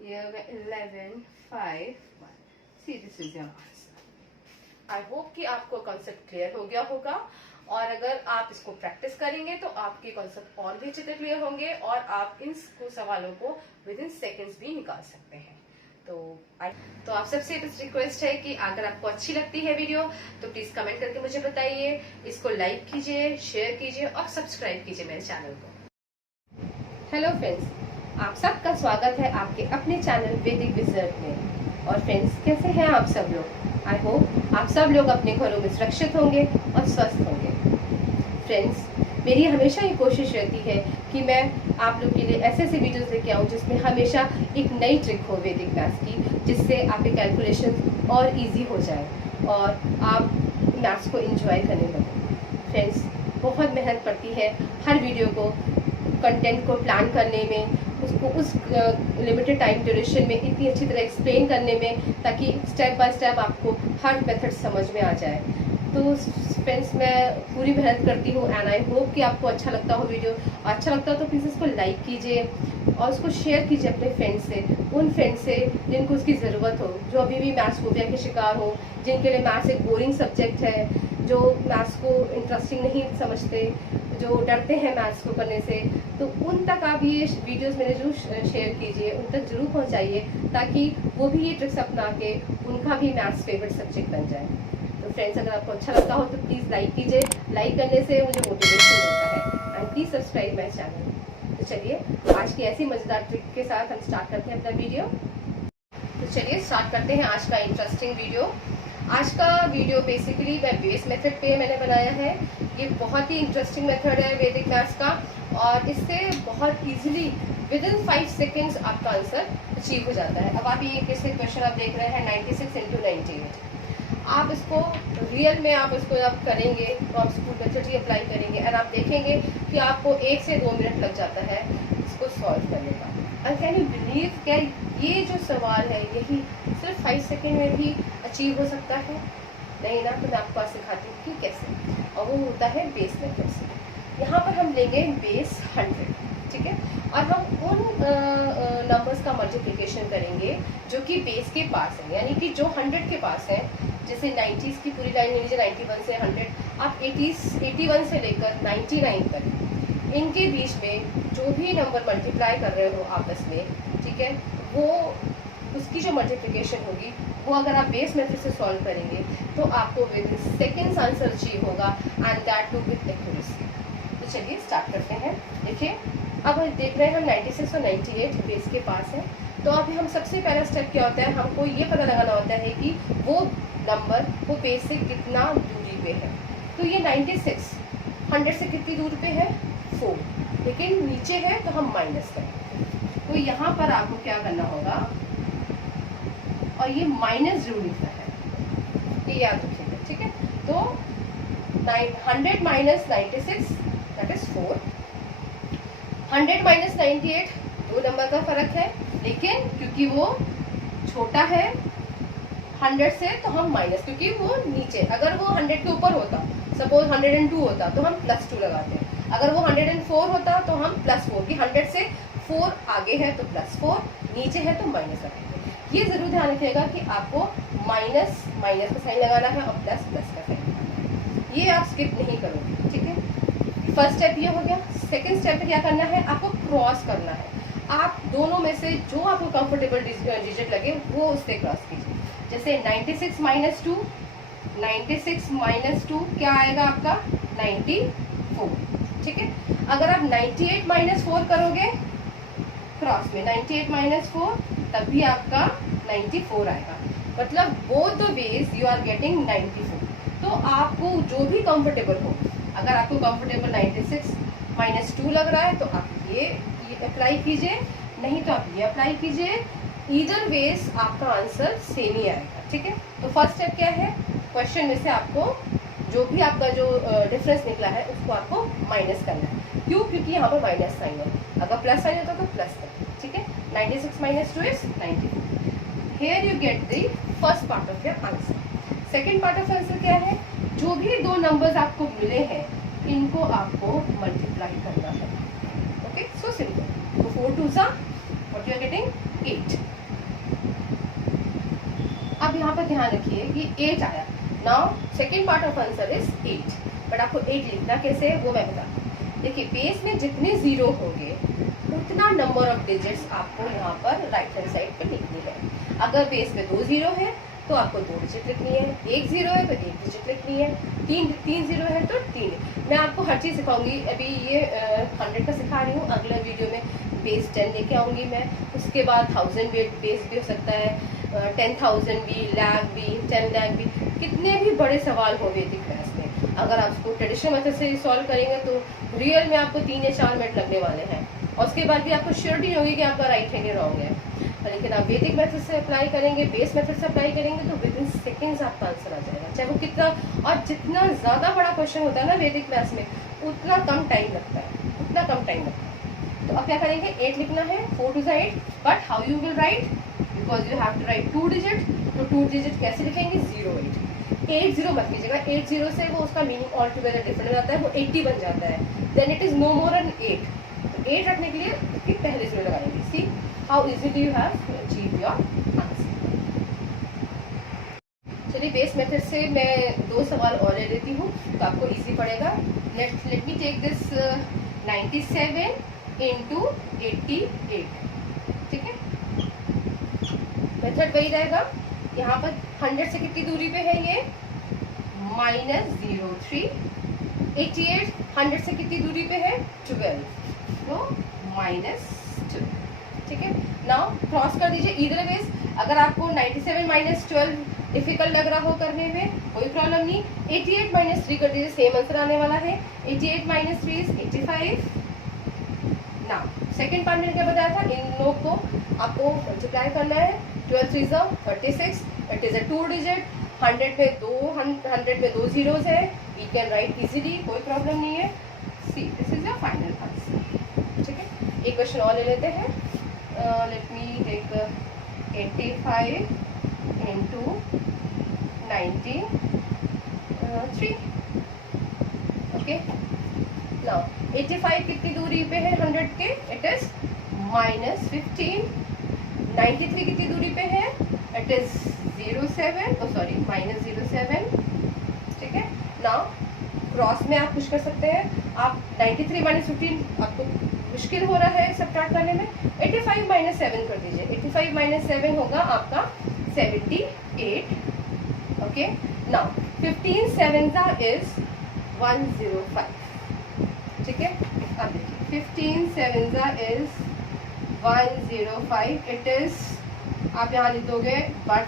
ये 11 5 1। सी this is your answer. I hope कि आपको कॉन्सेप्ट क्लियर हो गया होगा, और अगर आप इसको प्रैक्टिस करेंगे तो आपके कॉन्सेप्ट और भी अच्छे से क्लियर होंगे, और आप इन सवालों को विद इन सेकेंड्स भी निकाल सकते हैं। तो आप सबसे बस रिक्वेस्ट है कि अगर आपको अच्छी लगती है वीडियो तो प्लीज कमेंट करके मुझे बताइए, इसको लाइक कीजिए, शेयर कीजिए और सब्सक्राइब कीजिए मेरे चैनल को। हेलो फ्रेंड्स, आप सबका स्वागत है आपके अपने चैनल वैदिक विजर्ड में। और फ्रेंड्स, कैसे हैं आप सब लोग? आई होप आप सब लोग अपने घरों में सुरक्षित होंगे और स्वस्थ होंगे। फ्रेंड्स, मेरी हमेशा ये कोशिश रहती है कि मैं आप लोग के लिए ऐसे वीडियोस लेके आऊँ जिसमें हमेशा एक नई ट्रिक हो वैदिक मैथ्स की, जिससे आपके कैलकुलेशन और इजी हो जाए और आप मैथ्स को एंजॉय करने लगे। फ्रेंड्स, बहुत मेहनत पड़ती है हर वीडियो को, कंटेंट को प्लान करने में, उसको उस लिमिटेड टाइम ड्यूरेशन में इतनी अच्छी तरह एक्सप्लेन करने में, ताकि स्टेप बाय स्टेप आपको हर मेथड समझ में आ जाए। तो फ्रेंड्स, मैं पूरी मेहनत करती हूँ एंड आई होप कि आपको अच्छा लगता हो वीडियो। अच्छा लगता हो तो प्लीज़ इसको लाइक कीजिए और उसको शेयर कीजिए अपने फ्रेंड्स से, उन फ्रेंड्स से जिनको उसकी ज़रूरत हो, जो अभी भी मैथ्स फोबिया के शिकार हो, जिनके लिए मैथ्स एक बोरिंग सब्जेक्ट है, जो मैथ्स को इंटरेस्टिंग नहीं समझते, जो डरते हैं मैथ्स को करने से। तो उन तक आप ये वीडियोस मेरे जरूर शेयर कीजिए, उन तक जरूर पहुंचाइए, ताकि वो भी ये ट्रिक्स अपना के उनका भी मैथ्स फेवरेट सब्जेक्ट बन जाए। तो फ्रेंड्स, अगर आपको अच्छा लगता हो तो प्लीज़ लाइक कीजिए, लाइक करने से मुझे मोटिवेशन मिलता है। And please subscribe my channel. तो चलिए, आज की ऐसी मज़ेदार ट्रिक के साथ हम स्टार्ट करते हैं अपना वीडियो। तो चलिए स्टार्ट करते हैं आज का इंटरेस्टिंग वीडियो। आज का वीडियो बेसिकली मैं बेस मेथड पे मैंने बनाया है। ये बहुत ही इंटरेस्टिंग मेथड है वैदिक मैथ्स का, और इससे बहुत इजीली विद इन 5 सेकेंड्स आपका आंसर अचीव हो जाता है। अब आप ये कैसे क्वेश्चन आप देख रहे हैं 96 × 98। आप इसको रियल में आप इसको आप करेंगे तो आप स्कूल मेथड ही अप्लाई करेंगे और आप देखेंगे कि आपको 1 से 2 मिनट लग जाता है इसको सॉल्व करने का। और कैन यू बिलीव, क्या ये जो सवाल है यही सिर्फ 5 सेकेंड में भी अचीव हो सकता है? नहीं ना? तो मैं आपको आज सिखाती हूँ कि कैसे, और वो होता है बेस मेथड से। यहाँ पर हम लेंगे बेस 100, ठीक है, और हम उन नंबर्स का मल्टीप्लिकेशन करेंगे जो कि बेस के पास है, यानी कि जो 100 के पास है। जैसे 90s की पूरी लाइन ले लीजिए, 91 से 100, आप 81 से लेकर 99 तक इनके बीच में जो भी नंबर मल्टीप्लाई कर रहे हो आपस में, ठीक है, वो उसकी जो मल्टीप्लिकेशन होगी वो अगर आप बेस मेथड से सॉल्व करेंगे तो आपको विद सेकेंड्स आंसर अचीव होगा, and that too with accuracy. तो चलिए स्टार्ट करते हैं। देखिए, अब देख रहे हैं हम 96 और 98 बेस के पास है। तो अभी हम सबसे पहला स्टेप क्या होता है, हमको ये पता लगाना होता है कि वो नंबर वो बेस से कितना दूरी पे है। तो ये 96 100 से कितनी दूर पे है? 4, लेकिन नीचे है तो हम माइनस करें। तो यहाँ पर आपको क्या करना होगा, और ये माइनस जरूर लिखना है, ये याद रखिएगा, ठीक है। तो 100 minus 96 that is 4, 100 minus 98 2 number का फर्क है, लेकिन क्योंकि वो छोटा है 100 से तो हम माइनस, क्योंकि वो नीचे, अगर वो 100 के ऊपर होता, सपोज 102 होता तो हम +2 लगाते हैं, अगर वो 104 होता तो हम +4, कि 100 से 4 आगे है तो +4, नीचे है तो माइनस लगाएंगे। ये जरूर ध्यान रखिएगा कि आपको माइनस माइनस का साइन लगाना है और प्लस प्लस का साइन लगाना है, ये आप स्किप नहीं करोगे, ठीक है। फर्स्ट स्टेप ये हो गया। सेकंड स्टेप में क्या करना है, आपको क्रॉस करना है। आप दोनों में से जो आपको कंफर्टेबल डिजिट लगे वो उससे क्रॉस कीजिए। जैसे 96 माइनस 2, 96 माइनस 2 क्या आएगा आपका? 94, ठीक है। अगर आप 98 माइनस 4 करोगे क्रॉस में, 98 माइनस 4, तब भी आपका 94 आएगा। मतलब both the ways you are getting 94। तो आपको जो भी कंफर्टेबल हो, अगर आपको कंफर्टेबल 96 माइनस 2 लग रहा है तो आप ये अप्लाई कीजिए, नहीं तो आप ये अप्लाई कीजिए। ईदर वेज आपका आंसर सेम ही आएगा, ठीक है। तो फर्स्ट स्टेप क्या है, क्वेश्चन में से आपको जो भी आपका जो डिफरेंस निकला है उसको आपको माइनस करना है। क्यों? क्योंकि यहाँ पर माइनस साइन है, अगर प्लस साइन होता तो प्लस है, ठीक है। 96 minus 2 is 92। Here you get the first part of your answer. Second part of answer क्या है? जो भी दो नंबर्स आपको मिले हैं इनको आपको मल्टीप्लाई करना है। Okay, so simple. तो 4 2 व्हाट यू आर गेटिंग 8। अब यहाँ पर ध्यान रखिए कि 8 आया। Now second part of answer is 8, but आपको 8 लिखना कैसे है वो मैं बताती हूँ। देखिए, बेस में जितने जीरो होंगे उतना नंबर ऑफ डिजिट्स आपको यहाँ पर राइट हैंड साइड पे लिखनी है। अगर बेस में 2 जीरो है तो आपको 2 डिजिट लिखनी है, 1 जीरो है तो 1 डिजिट लिखनी है, 3 जीरो है तो 3। मैं आपको हर चीज़ सिखाऊंगी। अभी ये 100 का सिखा रही हूँ, अगले वीडियो में बेस 10 लेके आऊंगी मैं। उसके बाद 1000 बेस भी हो सकता है, 10,000 भी, लाख भी, 10 लाख भी, कितने भी बड़े सवाल हो वैदिक मैथ्स में। अगर आप उसको ट्रेडिशनल मेथड से सॉल्व करेंगे तो रियल में आपको 3 या 4 मिनट लगने वाले हैं, और उसके बाद भी आपको श्योरिटी होगी कि आपका राइट हैंड रॉन्ग है। लेकिन आप वैदिक मेथड से अप्लाई करेंगे, बेस मेथड से अप्लाई करेंगे तो विद इन सेकेंड्स आपका आंसर आ जाएगा, चाहे वो कितना। और जितना ज्यादा बड़ा क्वेश्चन होता है ना वैदिक मैथ्स में, उतना कम टाइम लगता है, उतना कम टाइम लगता है। तो अब क्या करेंगे, 8 लिखना है, 4 2 8, but how you will write, because you have to write 2 digit. तो 2 डिजिट कैसे लिखेंगे, 0 8। 8 0 मत कीजिएगा, 8 0 से वो उसका मीनिंग ऑल टुगेदर डिफरेंट हो जाता है, वो 80 बन जाता है, then it is no more an 8। तो 8 रखने के लिए उसकी पहले 0 लगाएंगे। See how easily you have to achieve your answer. चलिए, बेस मेथड से मैं 2 सवाल और ले लेती हूँ तो आपको इजी पड़ेगा। Let me take this 97 into 88, ठीक है। मेथड वही रहेगा। यहाँ पर 100 से कितनी दूरी पे है ये, -03। 88 100 से कितनी दूरी पे है, 12, तो -2, ठीक है। नाउ क्रॉस कर दीजिए इधर वेज। अगर आपको 97 - 12 डिफिकल्ट लग रहा हो करने में, कोई प्रॉब्लम नहीं, 88 - 3 कर दीजिए, सेम आंसर आने वाला है। 88 - 3 इज 85। नाउ सेकेंड पार्ट मैंने क्या बताया था, इन लोग को आपको मल्टीप्लाई करना है। 12 3 36, इट इज अ 2 डिजिट। 100 में 2 जीरोज है, वी कैन राइट इजीली, कोई प्रॉब्लम नहीं है। See this is your final answer, ठीक है। एक क्वेश्चन और ले लेते हैं। Let me take 85 into 93, okay. Now 85 कितनी दूरी पे है 100 के, इट इज -15। 93 कितनी दूरी पे है, इट इज 07, -07, ठीक है। नाउ क्रॉस में आप कुछ कर सकते हैं। आप 93 - 15 आपको मुश्किल हो रहा है सब्ट्रैक्ट करने में, 85 - 7 कर दीजिए। 85 - 7 होगा आपका 78, ओके। नाउ 15 7 इज 105, ठीक है। अब देखिए 15 7 इज 105, इट इज, आप यहाँ लिख दोगे, बट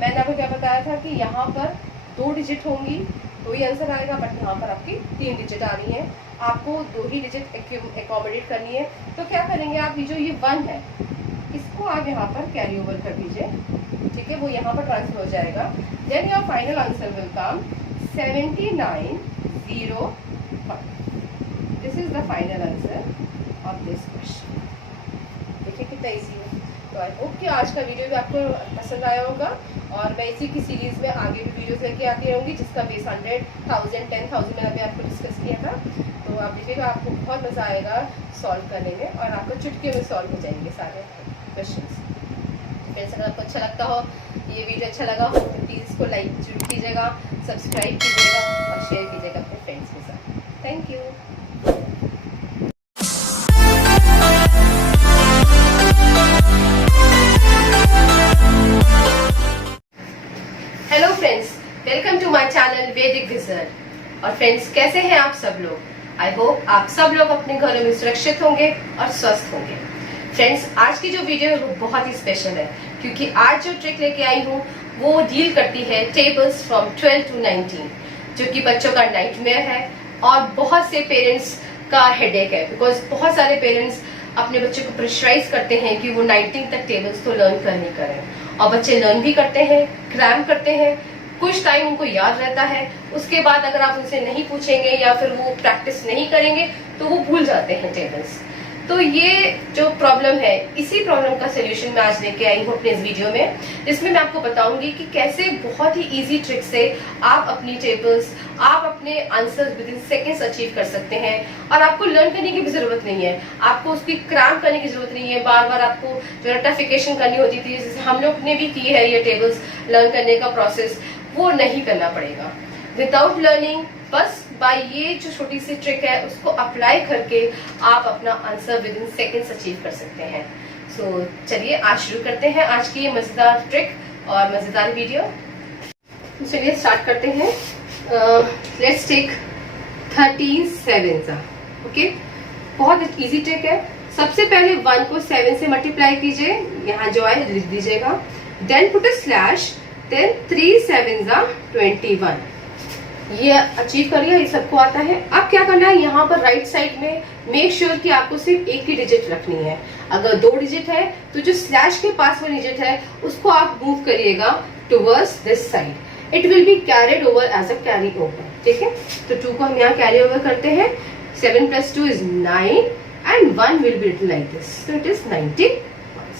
मैंने आपको क्या बताया था कि यहाँ पर 2 डिजिट होंगी तो ही आंसर आएगा, बट यहाँ पर आपकी 3 डिजिट आ रही है, आपको 2 ही डिजिट एकोमोडेट करनी है। तो क्या करेंगे आप, ये जो ये 1 है इसको आप यहाँ पर कैरी ओवर कर दीजिए, ठीक है, वो यहाँ पर ट्रांसफर हो जाएगा। Then your final answer will come 7901। This is the final answer of this question. देखिए कितना इजी है। तो आई होप कि आज का वीडियो भी आपको पसंद आया होगा, और मैं इसी की सीरीज में आगे भी वीडियोस लेके आती रहूँगी, जिसका बेस 100, 1000, 10,000 मैंने अभी आपको डिस्कस किया था। तो आप देखिएगा, आपको बहुत मज़ा आएगा सॉल्व करने में, और आपको चुटकियों में सॉल्व हो जाएंगे सारे क्वेश्चंस। फ्रेंड्स, अगर आपको अच्छा लगता हो, ये वीडियो अच्छा लगा हो, तो प्लीज़ इसको लाइक जरूर कीजिएगा, सब्सक्राइब कीजिएगा और शेयर कीजिएगा अपने फ्रेंड्स के साथ। Thank you. Hello friends, welcome to my channel Vedic Wizard. और फ्रेंड्स, कैसे हैं आप सब लोग? आई होप आप सब लोग अपने घरों में सुरक्षित होंगे और स्वस्थ होंगे। फ्रेंड्स, आज की जो वीडियो है वो बहुत ही स्पेशल है, क्योंकि आज जो ट्रिक लेके आई हूँ वो डील करती है टेबल्स फ्रॉम 12 to 19, जो कि बच्चों का नाइटमेयर है और बहुत से पेरेंट्स का हेडेक है, बिकॉज बहुत सारे पेरेंट्स अपने बच्चों को प्रेशराइज करते हैं कि वो 19 तक टेबल्स तो लर्न कर नहीं करें, और बच्चे लर्न भी करते हैं, क्रैम करते हैं, कुछ टाइम उनको याद रहता है, उसके बाद अगर आप उनसे नहीं पूछेंगे या फिर वो प्रैक्टिस नहीं करेंगे तो वो भूल जाते हैं टेबल्स। तो ये जो प्रॉब्लम है, इसी प्रॉब्लम का सोल्यूशन मैं आज लेके आई हूँ अपने इस वीडियो में, जिसमें मैं आपको बताऊंगी कि कैसे बहुत ही इजी ट्रिक से आप अपनी टेबल्स, आप अपने answers with in seconds achieve कर सकते हैं। और आपको लर्न करने की भी जरूरत नहीं है, आपको उसकी क्रैम करने की जरूरत नहीं है, बार बार आपको जो रटिफिकेशन करनी होती थी, जैसे हम लोग ने भी की है ये टेबल्स लर्न करने का प्रोसेस, वो नहीं करना पड़ेगा। विदाउट लर्निंग, बस बाय ये जो छोटी सी ट्रिक है उसको अप्लाई करके आप अपना answer with in seconds achieve कर सकते हैं। सो चलिए आज शुरू करते हैं आज की ये मजेदार ट्रिक और मजेदार वीडियो। चलिए स्टार्ट करते हैं। Let's take 37 okay. बहुत इजी ट्रिक है। सबसे पहले 1 को 7 से मल्टीप्लाई कीजिए, यहाँ जो है लिख दीजिएगा, then put a slash, then 3 7 21। ये अचीव करिए, ये सबको आता है। अब क्या करना है, यहाँ पर राइट साइड में मेक श्योर कि आपको सिर्फ एक ही डिजिट रखनी है। अगर 2 डिजिट है तो जो स्लैश के पास वाला डिजिट है उसको आप मूव करिएगा towards this side. It will be carried over as a carry over, ठीक है। तो 2 को हम यहाँ कैरी ओवर करते हैं। 7 + 2 is 9 and 1 will be written like this, so it is 90।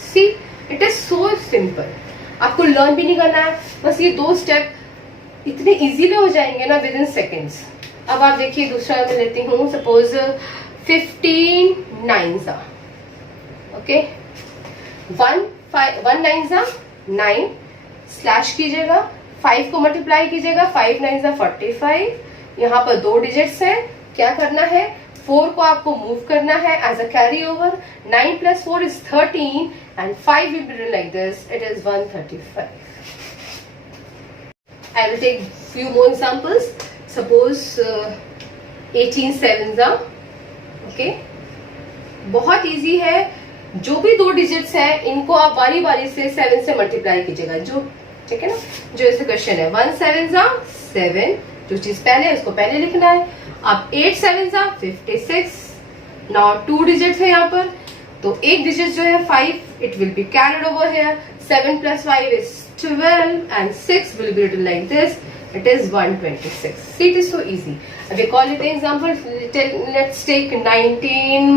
See, it is so simple। आपको लर्न भी नहीं करना है, बस ये 2 स्टेप इतने इजीली हो जाएंगे ना विद इन सेकेंड्स। अब आप देखिए दूसरा मैं लेती हूँ, suppose 15 9s okay, 1 9s 9, slash कीजिएगा, 5 को मल्टीप्लाई कीजिएगा, 5 9s 45। यहाँ पर 2 डिजिट्स हैं, क्या करना है, 4 को आपको मूव करना है as a carry over. 9 + 4 is 13 and 5 will be written like this, it is 135। I will take few more examples. Suppose 18 7s okay। बहुत इजी है। जो भी 2 डिजिट्स है इनको आप बारी बारी से 7 से मल्टीप्लाई कीजिएगा, जो ठीक है ना, जो ऐसे क्वेश्चन है। 1 7s 7, जो चीज पहले है उसको पहले लिखना है। अब 8 7s 56। नाउ 2 डिजिट्स है यहाँ पर, तो एक डिजिट जो है 5, it will be carried over here. 7 + 5 is 12 and 6 will be written like this, it is 126। See, it is so easy। अब एक और लेते हैं example, let's take 19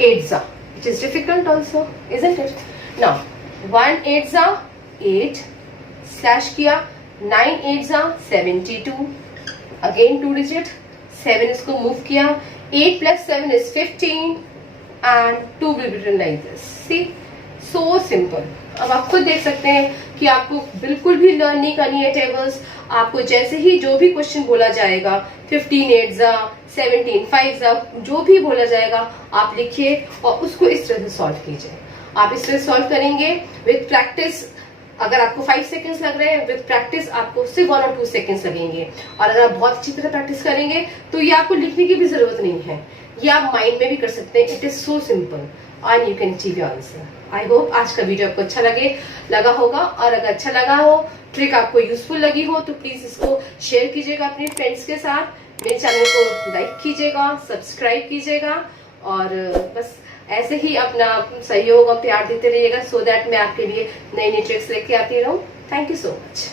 8s, which is difficult also, isn't it? Now 1 8s 8, slash किया, 9 8s 72, again 2 digit, 7 इसको move किया, 8 + 7 is 15 and 2 will be written like this। See, so simple। अब आप खुद देख सकते हैं कि आपको बिल्कुल भी लर्न नहीं करनी है टेबल्स। आपको जैसे ही जो भी क्वेश्चन बोला जाएगा, 15 8s 17 5s, जो भी बोला जाएगा आप लिखिए और उसको इस तरह से सॉल्व कीजिए। आप इस तरह सॉल्व करेंगे विद प्रैक्टिस। अगर आपको 5 सेकेंड्स लग रहे हैं, विद प्रैक्टिस आपको सिर्फ 1 और 2 सेकेंड्स लगेंगे। और अगर आप बहुत अच्छी तरह प्रैक्टिस करेंगे तो ये आपको लिखने की भी जरूरत नहीं है, ये आप माइंड में भी कर सकते हैं। It is so simple and you can achieve your answer। I hope आज का वीडियो आपको अच्छा लगा होगा, और अगर अच्छा लगा हो, ट्रिक आपको यूजफुल लगी हो, तो प्लीज इसको शेयर कीजिएगा अपने फ्रेंड्स के साथ। मेरे चैनल को लाइक कीजिएगा, सब्सक्राइब कीजिएगा, और बस ऐसे ही अपना सहयोग और प्यार देते रहिएगा, सो दैट मैं आपके लिए नई नई ट्रिक्स लेके आती रहूं। Thank you so much.